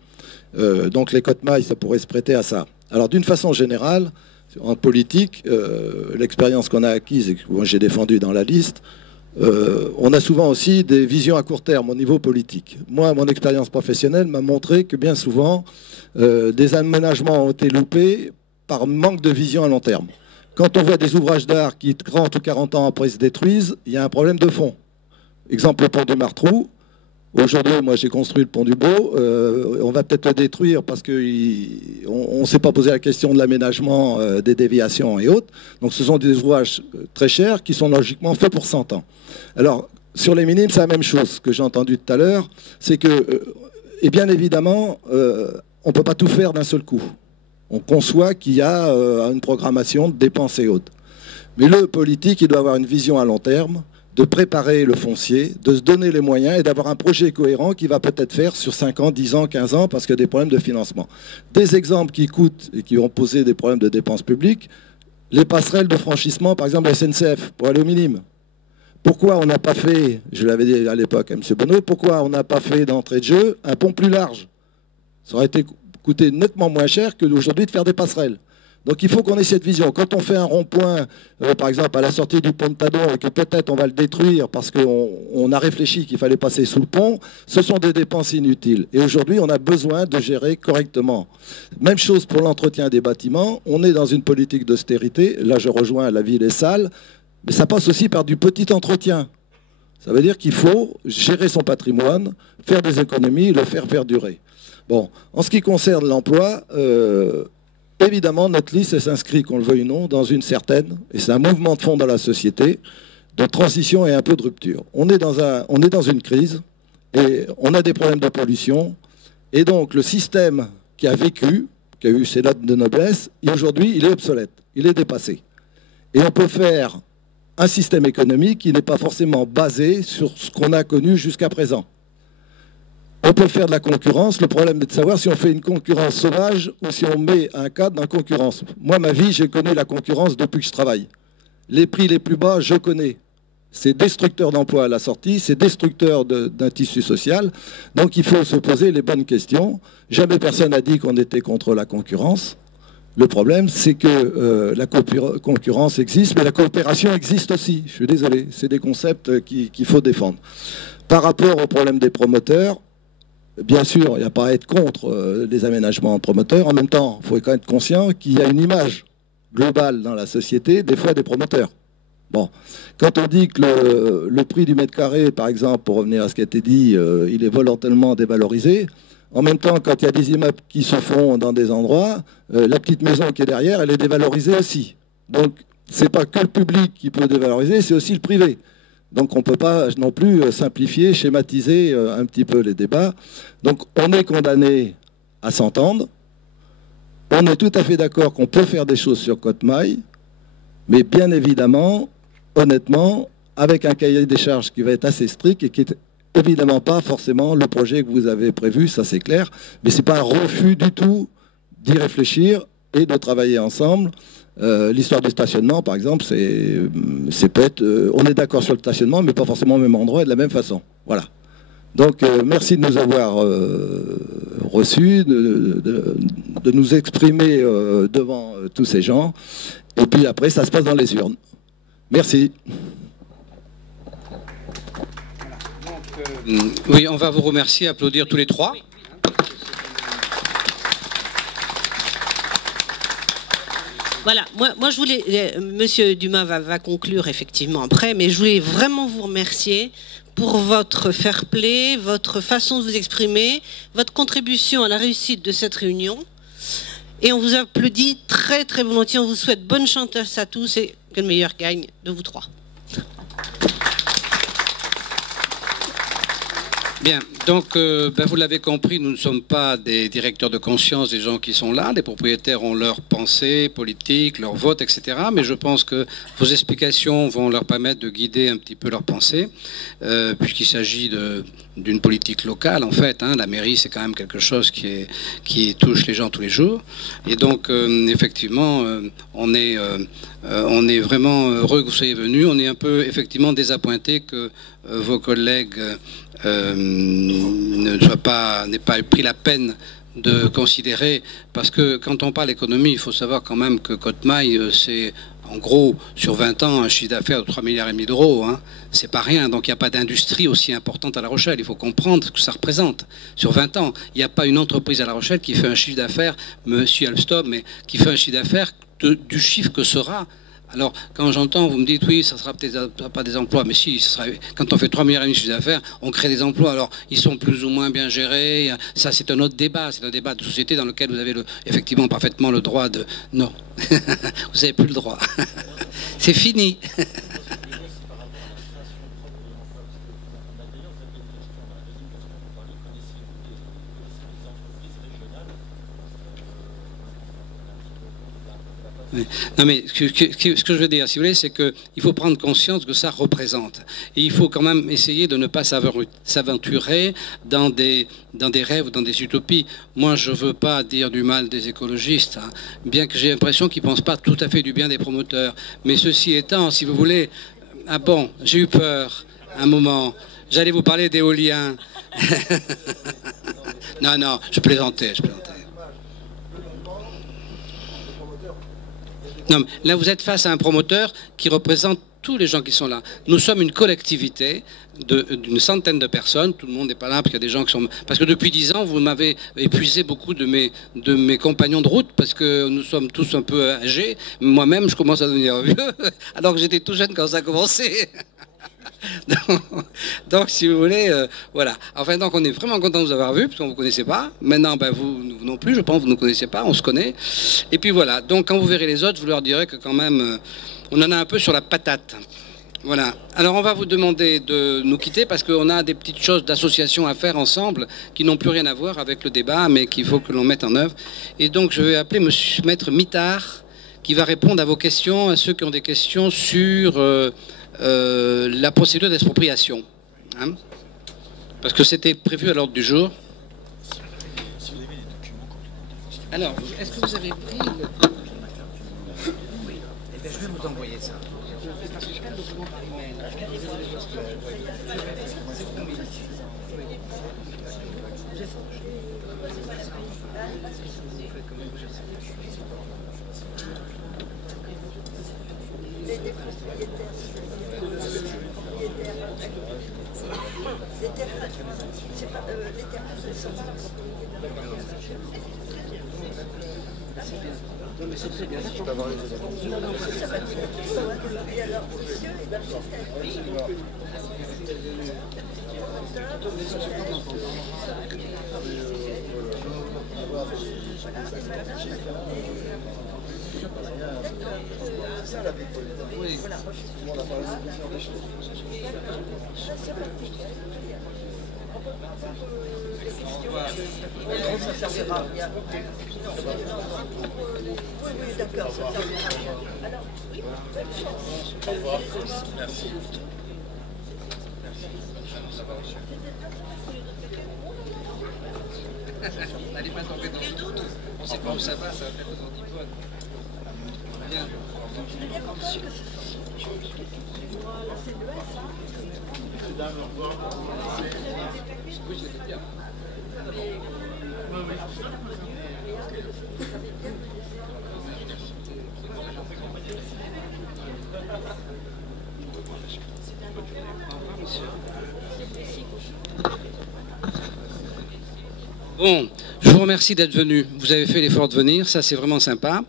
Donc les Côtes-Mailles, ça pourrait se prêter à ça. Alors d'une façon générale, en politique, l'expérience qu'on a acquise et que moi j'ai défendue dans la liste, on a souvent aussi des visions à court terme au niveau politique. Moi, mon expérience professionnelle m'a montré que bien souvent, des aménagements ont été loupés par manque de vision à long terme. Quand on voit des ouvrages d'art qui, 30 ou 40 ans après, se détruisent, il y a un problème de fond. Exemple, le pont de Martrou. Aujourd'hui, moi, j'ai construit le pont du Beau. On va peut-être le détruire parce qu'on ne s'est pas posé la question de l'aménagement, des déviations et autres. Donc, ce sont des ouvrages très chers qui sont logiquement faits pour 100 ans. Alors, sur les minimes, c'est la même chose. Ce que j'ai entendu tout à l'heure, c'est que, et bien évidemment, on ne peut pas tout faire d'un seul coup. On conçoit qu'il y a une programmation de dépenses et autres. Mais le politique, il doit avoir une vision à long terme, de préparer le foncier, de se donner les moyens et d'avoir un projet cohérent qui va peut-être faire sur 5 ans, 10 ans, 15 ans, parce qu'il y a des problèmes de financement. Des exemples qui coûtent et qui ont posé des problèmes de dépenses publiques, les passerelles de franchissement, par exemple la SNCF, pour aller au minimum. Pourquoi on n'a pas fait, je l'avais dit à l'époque à M. Bonneau, pourquoi on n'a pas fait d'entrée de jeu un pont plus large? Ça aurait coûté nettement moins cher que d'aujourd'hui de faire des passerelles. Donc il faut qu'on ait cette vision. Quand on fait un rond-point, par exemple à la sortie du pont de Tadon, et que peut-être on va le détruire parce qu'on a réfléchi qu'il fallait passer sous le pont, ce sont des dépenses inutiles. Et aujourd'hui, on a besoin de gérer correctement. Même chose pour l'entretien des bâtiments. On est dans une politique d'austérité. Là, je rejoins la ville et salles. Mais ça passe aussi par du petit entretien. Ça veut dire qu'il faut gérer son patrimoine, faire des économies, le faire perdurer. Bon, en ce qui concerne l'emploi, évidemment, notre liste s'inscrit, qu'on le veuille ou non, dans une certaine, et c'est un mouvement de fond dans la société, de transition et un peu de rupture. On est dans une crise, et on a des problèmes de pollution, et donc le système qui a vécu, qui a eu ses notes de noblesse, aujourd'hui, il est obsolète, il est dépassé. Et on peut faire un système économique qui n'est pas forcément basé sur ce qu'on a connu jusqu'à présent. On peut faire de la concurrence. Le problème est de savoir si on fait une concurrence sauvage ou si on met un cadre dans la concurrence. Moi, ma vie, j'ai connu la concurrence depuis que je travaille. Les prix les plus bas, je connais. C'est destructeur d'emploi à la sortie, c'est destructeur d'un tissu social. Donc, il faut se poser les bonnes questions. Jamais personne n'a dit qu'on était contre la concurrence. Le problème, c'est que la concurrence existe, mais la coopération existe aussi. Je suis désolé, c'est des concepts qu'il faut défendre. Par rapport au problème des promoteurs, bien sûr, il n'y a pas à être contre les aménagements en promoteurs. En même temps, il faut quand même être conscient qu'il y a une image globale dans la société, des fois des promoteurs. Bon, quand on dit que le prix du mètre carré, par exemple, pour revenir à ce qui a été dit, il est volontairement dévalorisé, en même temps, quand il y a des immeubles qui se font dans des endroits, la petite maison qui est derrière, elle est dévalorisée aussi. Donc, ce n'est pas que le public qui peut dévaloriser, c'est aussi le privé. Donc, on ne peut pas non plus simplifier, schématiser un petit peu les débats. Donc, on est condamné à s'entendre. On est tout à fait d'accord qu'on peut faire des choses sur Côte-Maille, mais bien évidemment, honnêtement, avec un cahier des charges qui va être assez strict et qui est évidemment pas forcément le projet que vous avez prévu, ça c'est clair, mais ce n'est pas un refus du tout d'y réfléchir et de travailler ensemble. L'histoire du stationnement, par exemple, c'est peut-être... on est d'accord sur le stationnement, mais pas forcément au même endroit et de la même façon. Voilà. Donc, merci de nous avoir reçus, de nous exprimer devant tous ces gens. Et puis après, ça se passe dans les urnes. Merci. Oui, on va vous remercier, applaudir tous les trois. Voilà, moi je voulais, Monsieur Dumas va conclure effectivement après, mais je voulais vraiment vous remercier pour votre fair play, votre façon de vous exprimer, votre contribution à la réussite de cette réunion. Et on vous applaudit très très volontiers, on vous souhaite bonne chance à tous et que le meilleur gagne de vous trois. Bien, donc vous l'avez compris, nous ne sommes pas des directeurs de conscience des gens qui sont là. Les propriétaires ont leurs pensées politiques, leurs votes, etc. Mais je pense que vos explications vont leur permettre de guider un petit peu leurs pensées, puisqu'il s'agit d'une politique locale, en fait. La mairie, c'est quand même quelque chose qui touche les gens tous les jours. Et donc, effectivement, on est vraiment heureux que vous soyez venus. On est un peu, effectivement, désappointés que vos collègues n'aient pas pris la peine de considérer, parce que quand on parle économie, il faut savoir quand même que Côte-Maille, c'est en gros, sur 20 ans, un chiffre d'affaires de 3,5 milliards d'euros. C'est pas rien. Donc il n'y a pas d'industrie aussi importante à La Rochelle. Il faut comprendre ce que ça représente. Sur 20 ans, il n'y a pas une entreprise à La Rochelle qui fait un chiffre d'affaires, monsieur Alstom, mais qui fait un chiffre d'affaires du chiffre que sera. Alors, quand j'entends, vous me dites, oui, ça ne sera peut-être pas des emplois, mais si, ça sera, quand on fait 3,5 milliards de chiffre d'affaires, on crée des emplois. Alors, ils sont plus ou moins bien gérés. Ça, c'est un autre débat. C'est un débat de société dans lequel vous avez effectivement parfaitement le droit de... Non, vous n'avez plus le droit. C'est fini. Non mais ce que je veux dire, si vous voulez, c'est qu'il faut prendre conscience de ce que ça représente. Et il faut quand même essayer de ne pas s'aventurer dans des rêves ou dans des utopies. Moi, je ne veux pas dire du mal des écologistes, bien que j'ai l'impression qu'ils ne pensent pas tout à fait du bien des promoteurs. Mais ceci étant, si vous voulez... Ah bon, j'ai eu peur un moment. J'allais vous parler d'éolien. Non, je plaisantais. Non, mais là, vous êtes face à un promoteur qui représente tous les gens qui sont là. Nous sommes une collectivité d'une centaine de personnes. Tout le monde n'est pas là parce qu'il y a des gens qui sont... Parce que depuis 10 ans, vous m'avez épuisé beaucoup de mes compagnons de route parce que nous sommes tous un peu âgés. Moi-même, je commence à devenir vieux alors que j'étais tout jeune quand ça a commencé. Donc, si vous voulez, voilà. Enfin, donc, on est vraiment content de vous avoir vu, parce qu'on ne vous connaissait pas. Maintenant, ben, vous non plus, je pense, vous ne nous connaissez pas, on se connaît. Et puis voilà. Donc, quand vous verrez les autres, vous leur direz que quand même, on en a un peu sur la patate. Voilà. Alors, on va vous demander de nous quitter, parce qu'on a des petites choses d'association à faire ensemble, qui n'ont plus rien à voir avec le débat, mais qu'il faut que l'on mette en œuvre. Et donc, je vais appeler Maître Mittard, qui va répondre à vos questions, à ceux qui ont des questions sur... la procédure d'expropriation, hein, parce que c'était prévu à l'ordre du jour. Alors, est-ce que vous avez pris le... Oui, eh bien, je vais vous envoyer ça. Parce que j'ai plein de documents par email. N'allez pas tomber dans le doute. On ne sait pas où ça va faire aux antipodes. Bien. Oui, je vais dire. Bon, je vous remercie d'être venu. Vous avez fait l'effort de venir, ça c'est vraiment sympa.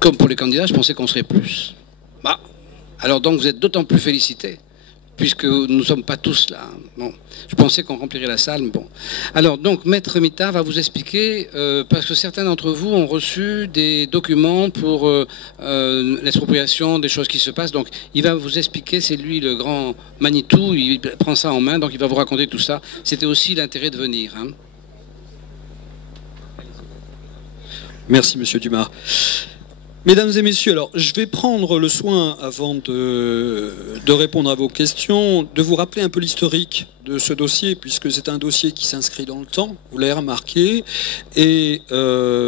Comme pour les candidats, je pensais qu'on serait plus. Bah, alors donc vous êtes d'autant plus félicités, puisque nous ne sommes pas tous là. Bon, je pensais qu'on remplirait la salle, mais bon. Alors donc, Maître Mittard va vous expliquer, parce que certains d'entre vous ont reçu des documents pour l'expropriation, des choses qui se passent. Donc il va vous expliquer, c'est lui le grand Manitou, il prend ça en main, donc il va vous raconter tout ça. C'était aussi l'intérêt de venir. Hein. Merci Monsieur Dumas. Mesdames et messieurs, alors je vais prendre le soin, avant de répondre à vos questions, de vous rappeler un peu l'historique de ce dossier, puisque c'est un dossier qui s'inscrit dans le temps, vous l'avez remarqué, et